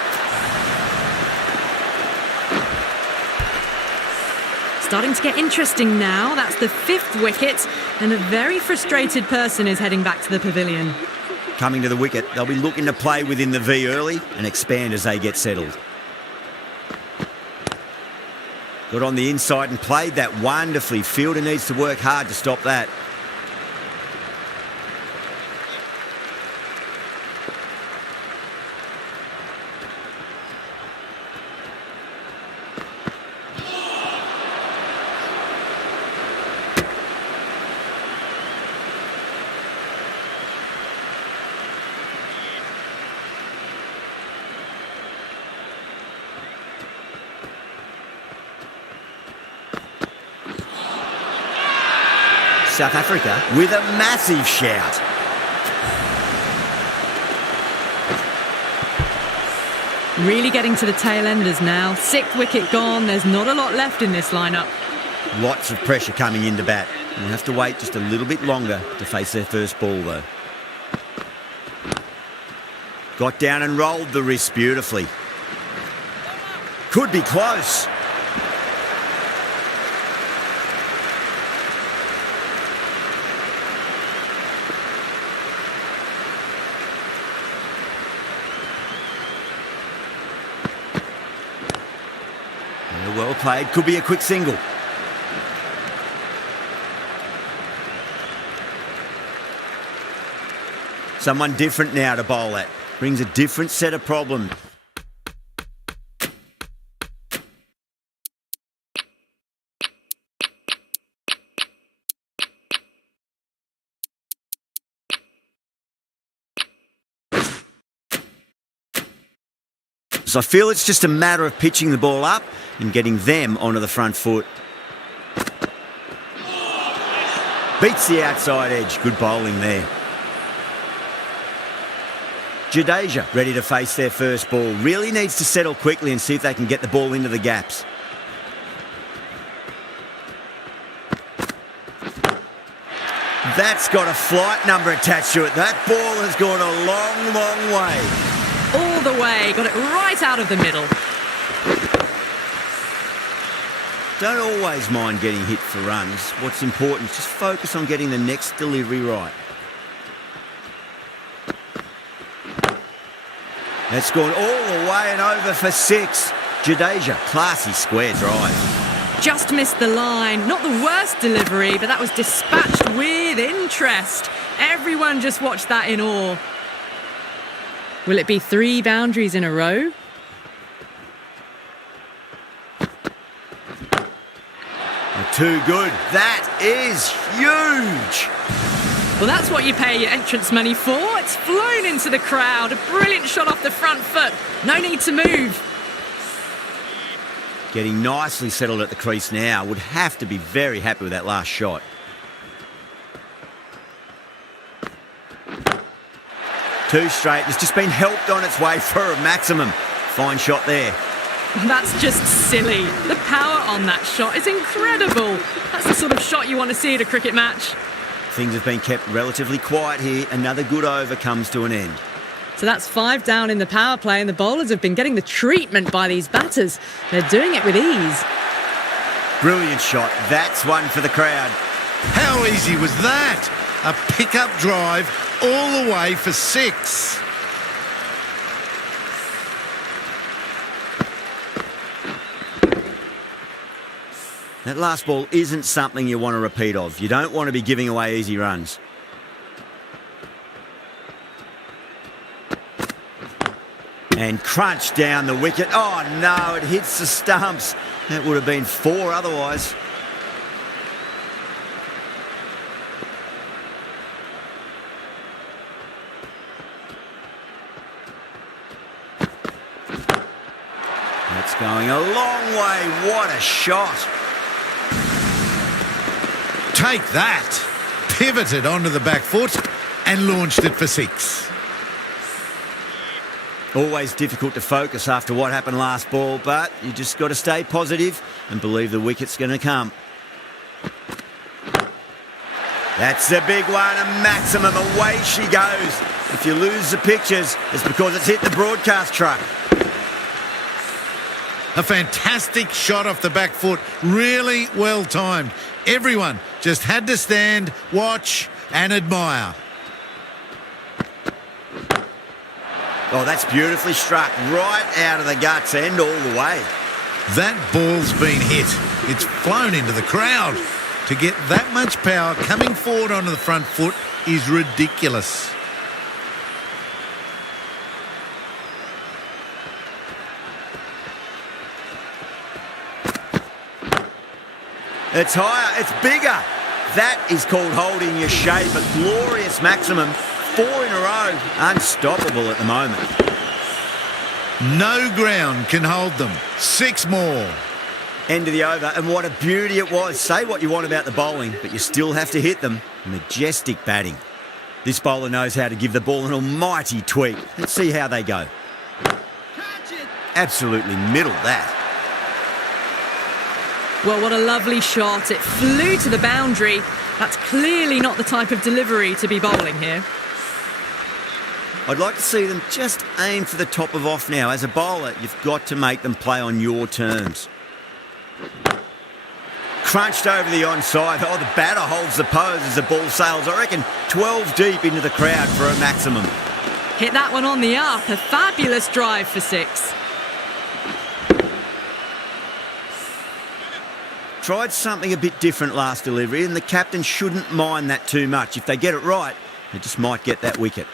Starting to get interesting now. That's the 5th wicket, and a very frustrated person is heading back to the pavilion. Coming to the wicket, they'll be looking to play within the V early and expand as they get settled. Got on the inside and played that wonderfully. Fielder needs to work hard to stop that. South Africa with a massive shout. Really getting to the tail enders now. 6th wicket gone. There's not a lot left in this lineup. Lots of pressure coming into bat. We'll have to wait just a little bit longer to face their first ball, though. Got down and rolled the wrist beautifully. Could be close. Well played. Could be a quick single. Someone different now to bowl at. Brings a different set of problems. So I feel it's just a matter of pitching the ball up and getting them onto the front foot. Beats the outside edge. Good bowling there. Jadeja ready to face their first ball. Really needs to settle quickly and see if they can get the ball into the gaps. That's got a flight number attached to it. That ball has gone a long, long way. All the way. Got it right out of the middle. Don't always mind getting hit for runs. What's important is just focus on getting the next delivery right. That's gone all the way and over for 6. Jadeja, classy square drive. Just missed the line. Not the worst delivery, but that was dispatched with interest. Everyone just watched that in awe. Will it be 3 boundaries in a row? Too good. That is huge. Well, that's what you pay your entrance money for. It's flown into the crowd. A brilliant shot off the front foot. No need to move. Getting nicely settled at the crease now. Would have to be very happy with that last shot. Two straight. It's just been helped on its way for a maximum. Fine shot there. That's just silly. The power on that shot is incredible. That's the sort of shot you want to see at a cricket match. Things have been kept relatively quiet here. Another good over comes to an end. So that's 5 down in the power play, and the bowlers have been getting the treatment by these batters. They're doing it with ease. Brilliant shot. That's one for the crowd. How easy was that? A pickup drive all the way for 6. That last ball isn't something you want to repeat of. You don't want to be giving away easy runs. And crunch down the wicket. Oh no, it hits the stumps. That would have been 4 otherwise. That's going a long way. What a shot. Take that. Pivoted onto the back foot and launched it for 6. Always difficult to focus after what happened last ball, but you just got to stay positive and believe the wicket's going to come. That's a big one, a maximum. Away she goes. If you lose the pictures, it's because it's hit the broadcast truck. A fantastic shot off the back foot. Really well timed. Everyone just had to stand, watch and admire. Oh, that's beautifully struck. Right out of the guts end all the way. That ball's been hit. It's flown into the crowd. To get that much power coming forward onto the front foot is ridiculous. It's higher, it's bigger. That is called holding your shape. A glorious maximum. 4 in a row. Unstoppable at the moment. No ground can hold them. 6 more. End of the over, and what a beauty it was. Say what you want about the bowling, but you still have to hit them. Majestic batting. This bowler knows how to give the ball an almighty tweak. Let's see how they go. Absolutely middled that. Well, what a lovely shot. It flew to the boundary. That's clearly not the type of delivery to be bowling here. I'd like to see them just aim for the top of off now. As a bowler, you've got to make them play on your terms. Crunched over the onside. Oh, the batter holds the pose as the ball sails. I reckon 12 deep into the crowd for a maximum. Hit that one on the up. A fabulous drive for 6. Tried something a bit different last delivery, and the captain shouldn't mind that too much. If they get it right, they just might get that wicket.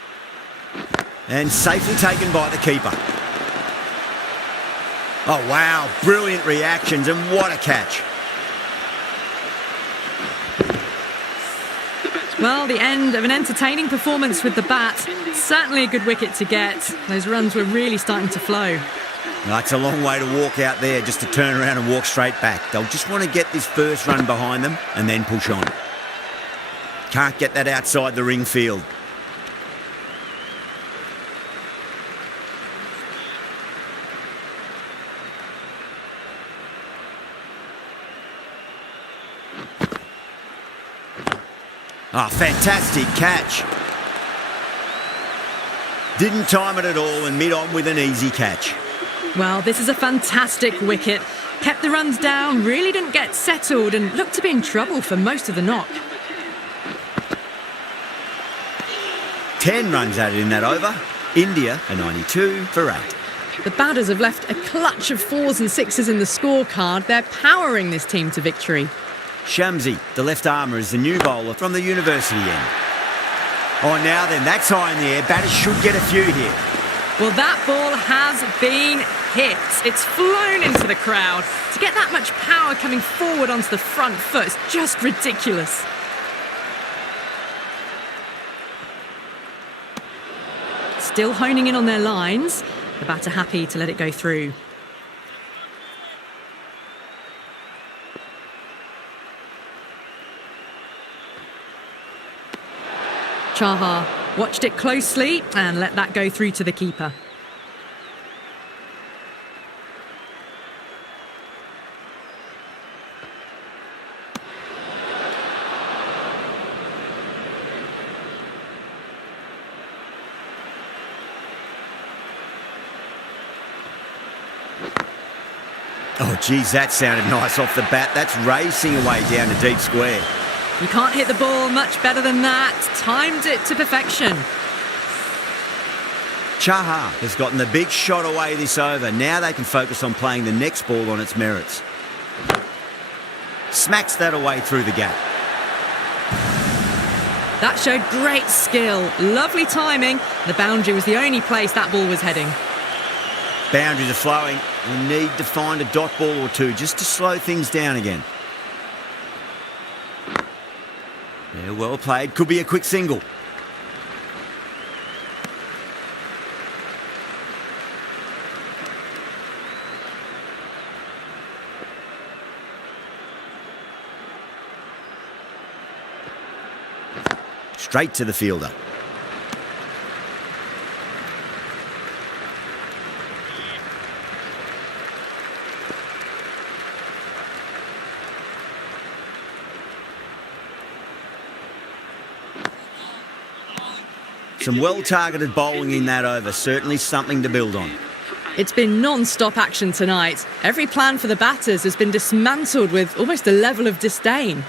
And safely taken by the keeper. Oh, wow. Brilliant reactions, and what a catch. Well, the end of an entertaining performance with the bat. Certainly a good wicket to get. Those runs were really starting to flow. It's a long way to walk out there just to turn around and walk straight back. They'll just want to get this first run behind them and then push on. Can't get that outside the ring field. Oh, fantastic catch. Didn't time it at all and mid-on with an easy catch. Well, this is a fantastic wicket. Kept the runs down, really didn't get settled and looked to be in trouble for most of the knock. 10 runs added in that over. India a 92 for 8. The batters have left a clutch of 4s and 6s in the scorecard. They're powering this team to victory. Shamsi, the left armour, is the new bowler from the university end. Oh, now then, that's high in the air. Batters should get a few here. Well, that ball has been hit. It's flown into the crowd. To get that much power coming forward onto the front foot is just ridiculous. Still honing in on their lines. The batter happy to let it go through. Chahar watched it closely and let that go through to the keeper. Oh, geez, that sounded nice off the bat. That's racing away down to deep square. You can't hit the ball much better than that. Timed it to perfection. Chaha has gotten the big shot away this over. Now they can focus on playing the next ball on its merits. Smacks that away through the gap. That showed great skill. Lovely timing. The boundary was the only place that ball was heading. Boundaries are flowing. We need to find a dot ball or two just to slow things down again. Yeah, well played. Could be a quick single. Straight to the fielder. Some well-targeted bowling in that over. Certainly something to build on. It's been non-stop action tonight. Every plan for the batters has been dismantled with almost a level of disdain.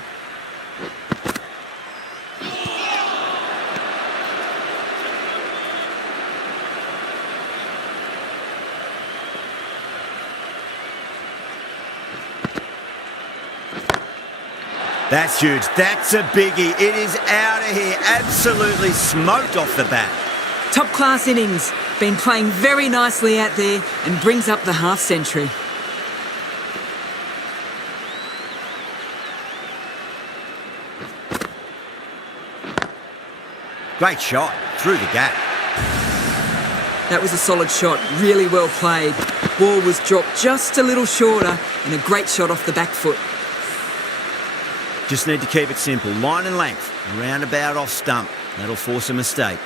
That's huge. That's a biggie. It is out of here. Absolutely smoked off the bat. Top class innings. Been playing very nicely out there and brings up the half century. Great shot. Through the gap. That was a solid shot. Really well played. Ball was dropped just a little shorter and a great shot off the back foot. Just need to keep it simple. Line and length. Roundabout off stump. That'll force a mistake.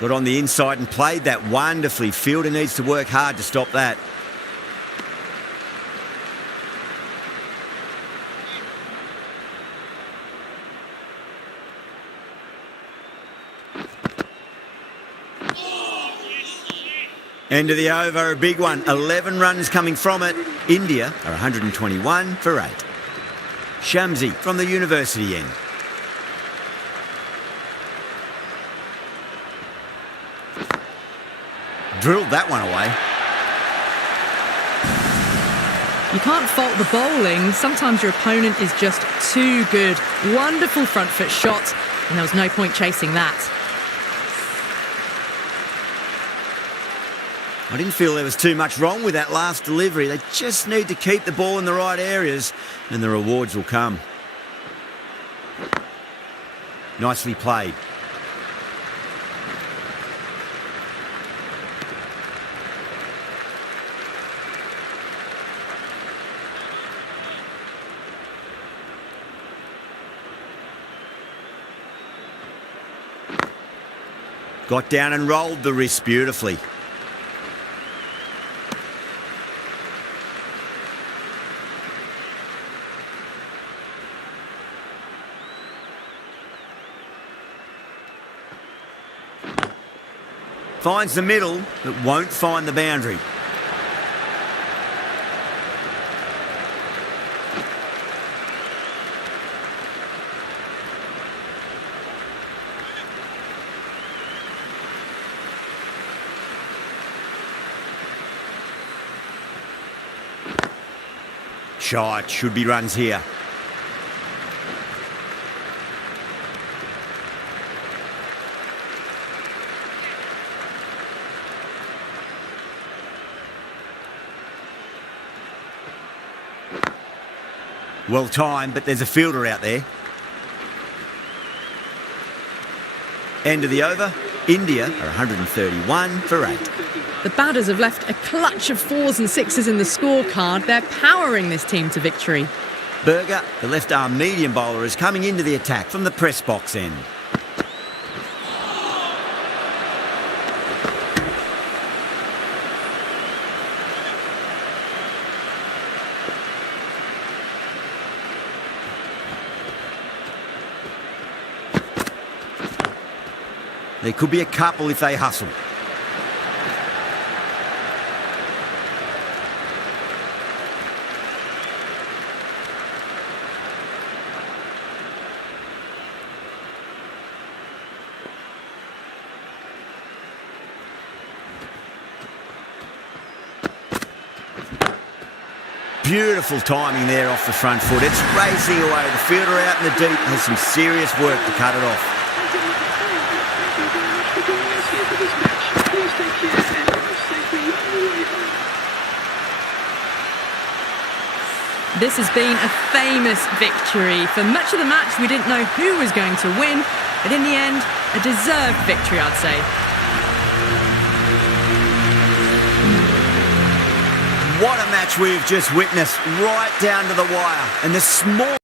Got on the inside and played that wonderfully. Fielder needs to work hard to stop that. End of the over, a big one. 11 runs coming from it. India are 121 for 8. Shamsi from the university end. Drilled that one away. You can't fault the bowling. Sometimes your opponent is just too good. Wonderful front foot shot, and there was no point chasing that. I didn't feel there was too much wrong with that last delivery. They just need to keep the ball in the right areas and the rewards will come. Nicely played. Got down and rolled the wrist beautifully. Finds the middle, but won't find the boundary. Shot, should be runs here. Well timed, but there's a fielder out there. End of the over. India are 131 for 8. The batters have left a clutch of 4s and 6s in the scorecard. They're powering this team to victory. Berger, the left-arm medium bowler, is coming into the attack from the press box end. There could be a couple if they hustle. Beautiful timing there off the front foot. It's racing away. The fielder out in the deep has some serious work to cut it off. Thank you very much for joining us here for this match. Please take care and drive safely on your way home. This has been a famous victory. For much of the match, we didn't know who was going to win, but in the end, a deserved victory, I'd say. What a match we've just witnessed, right down to the wire. And the small...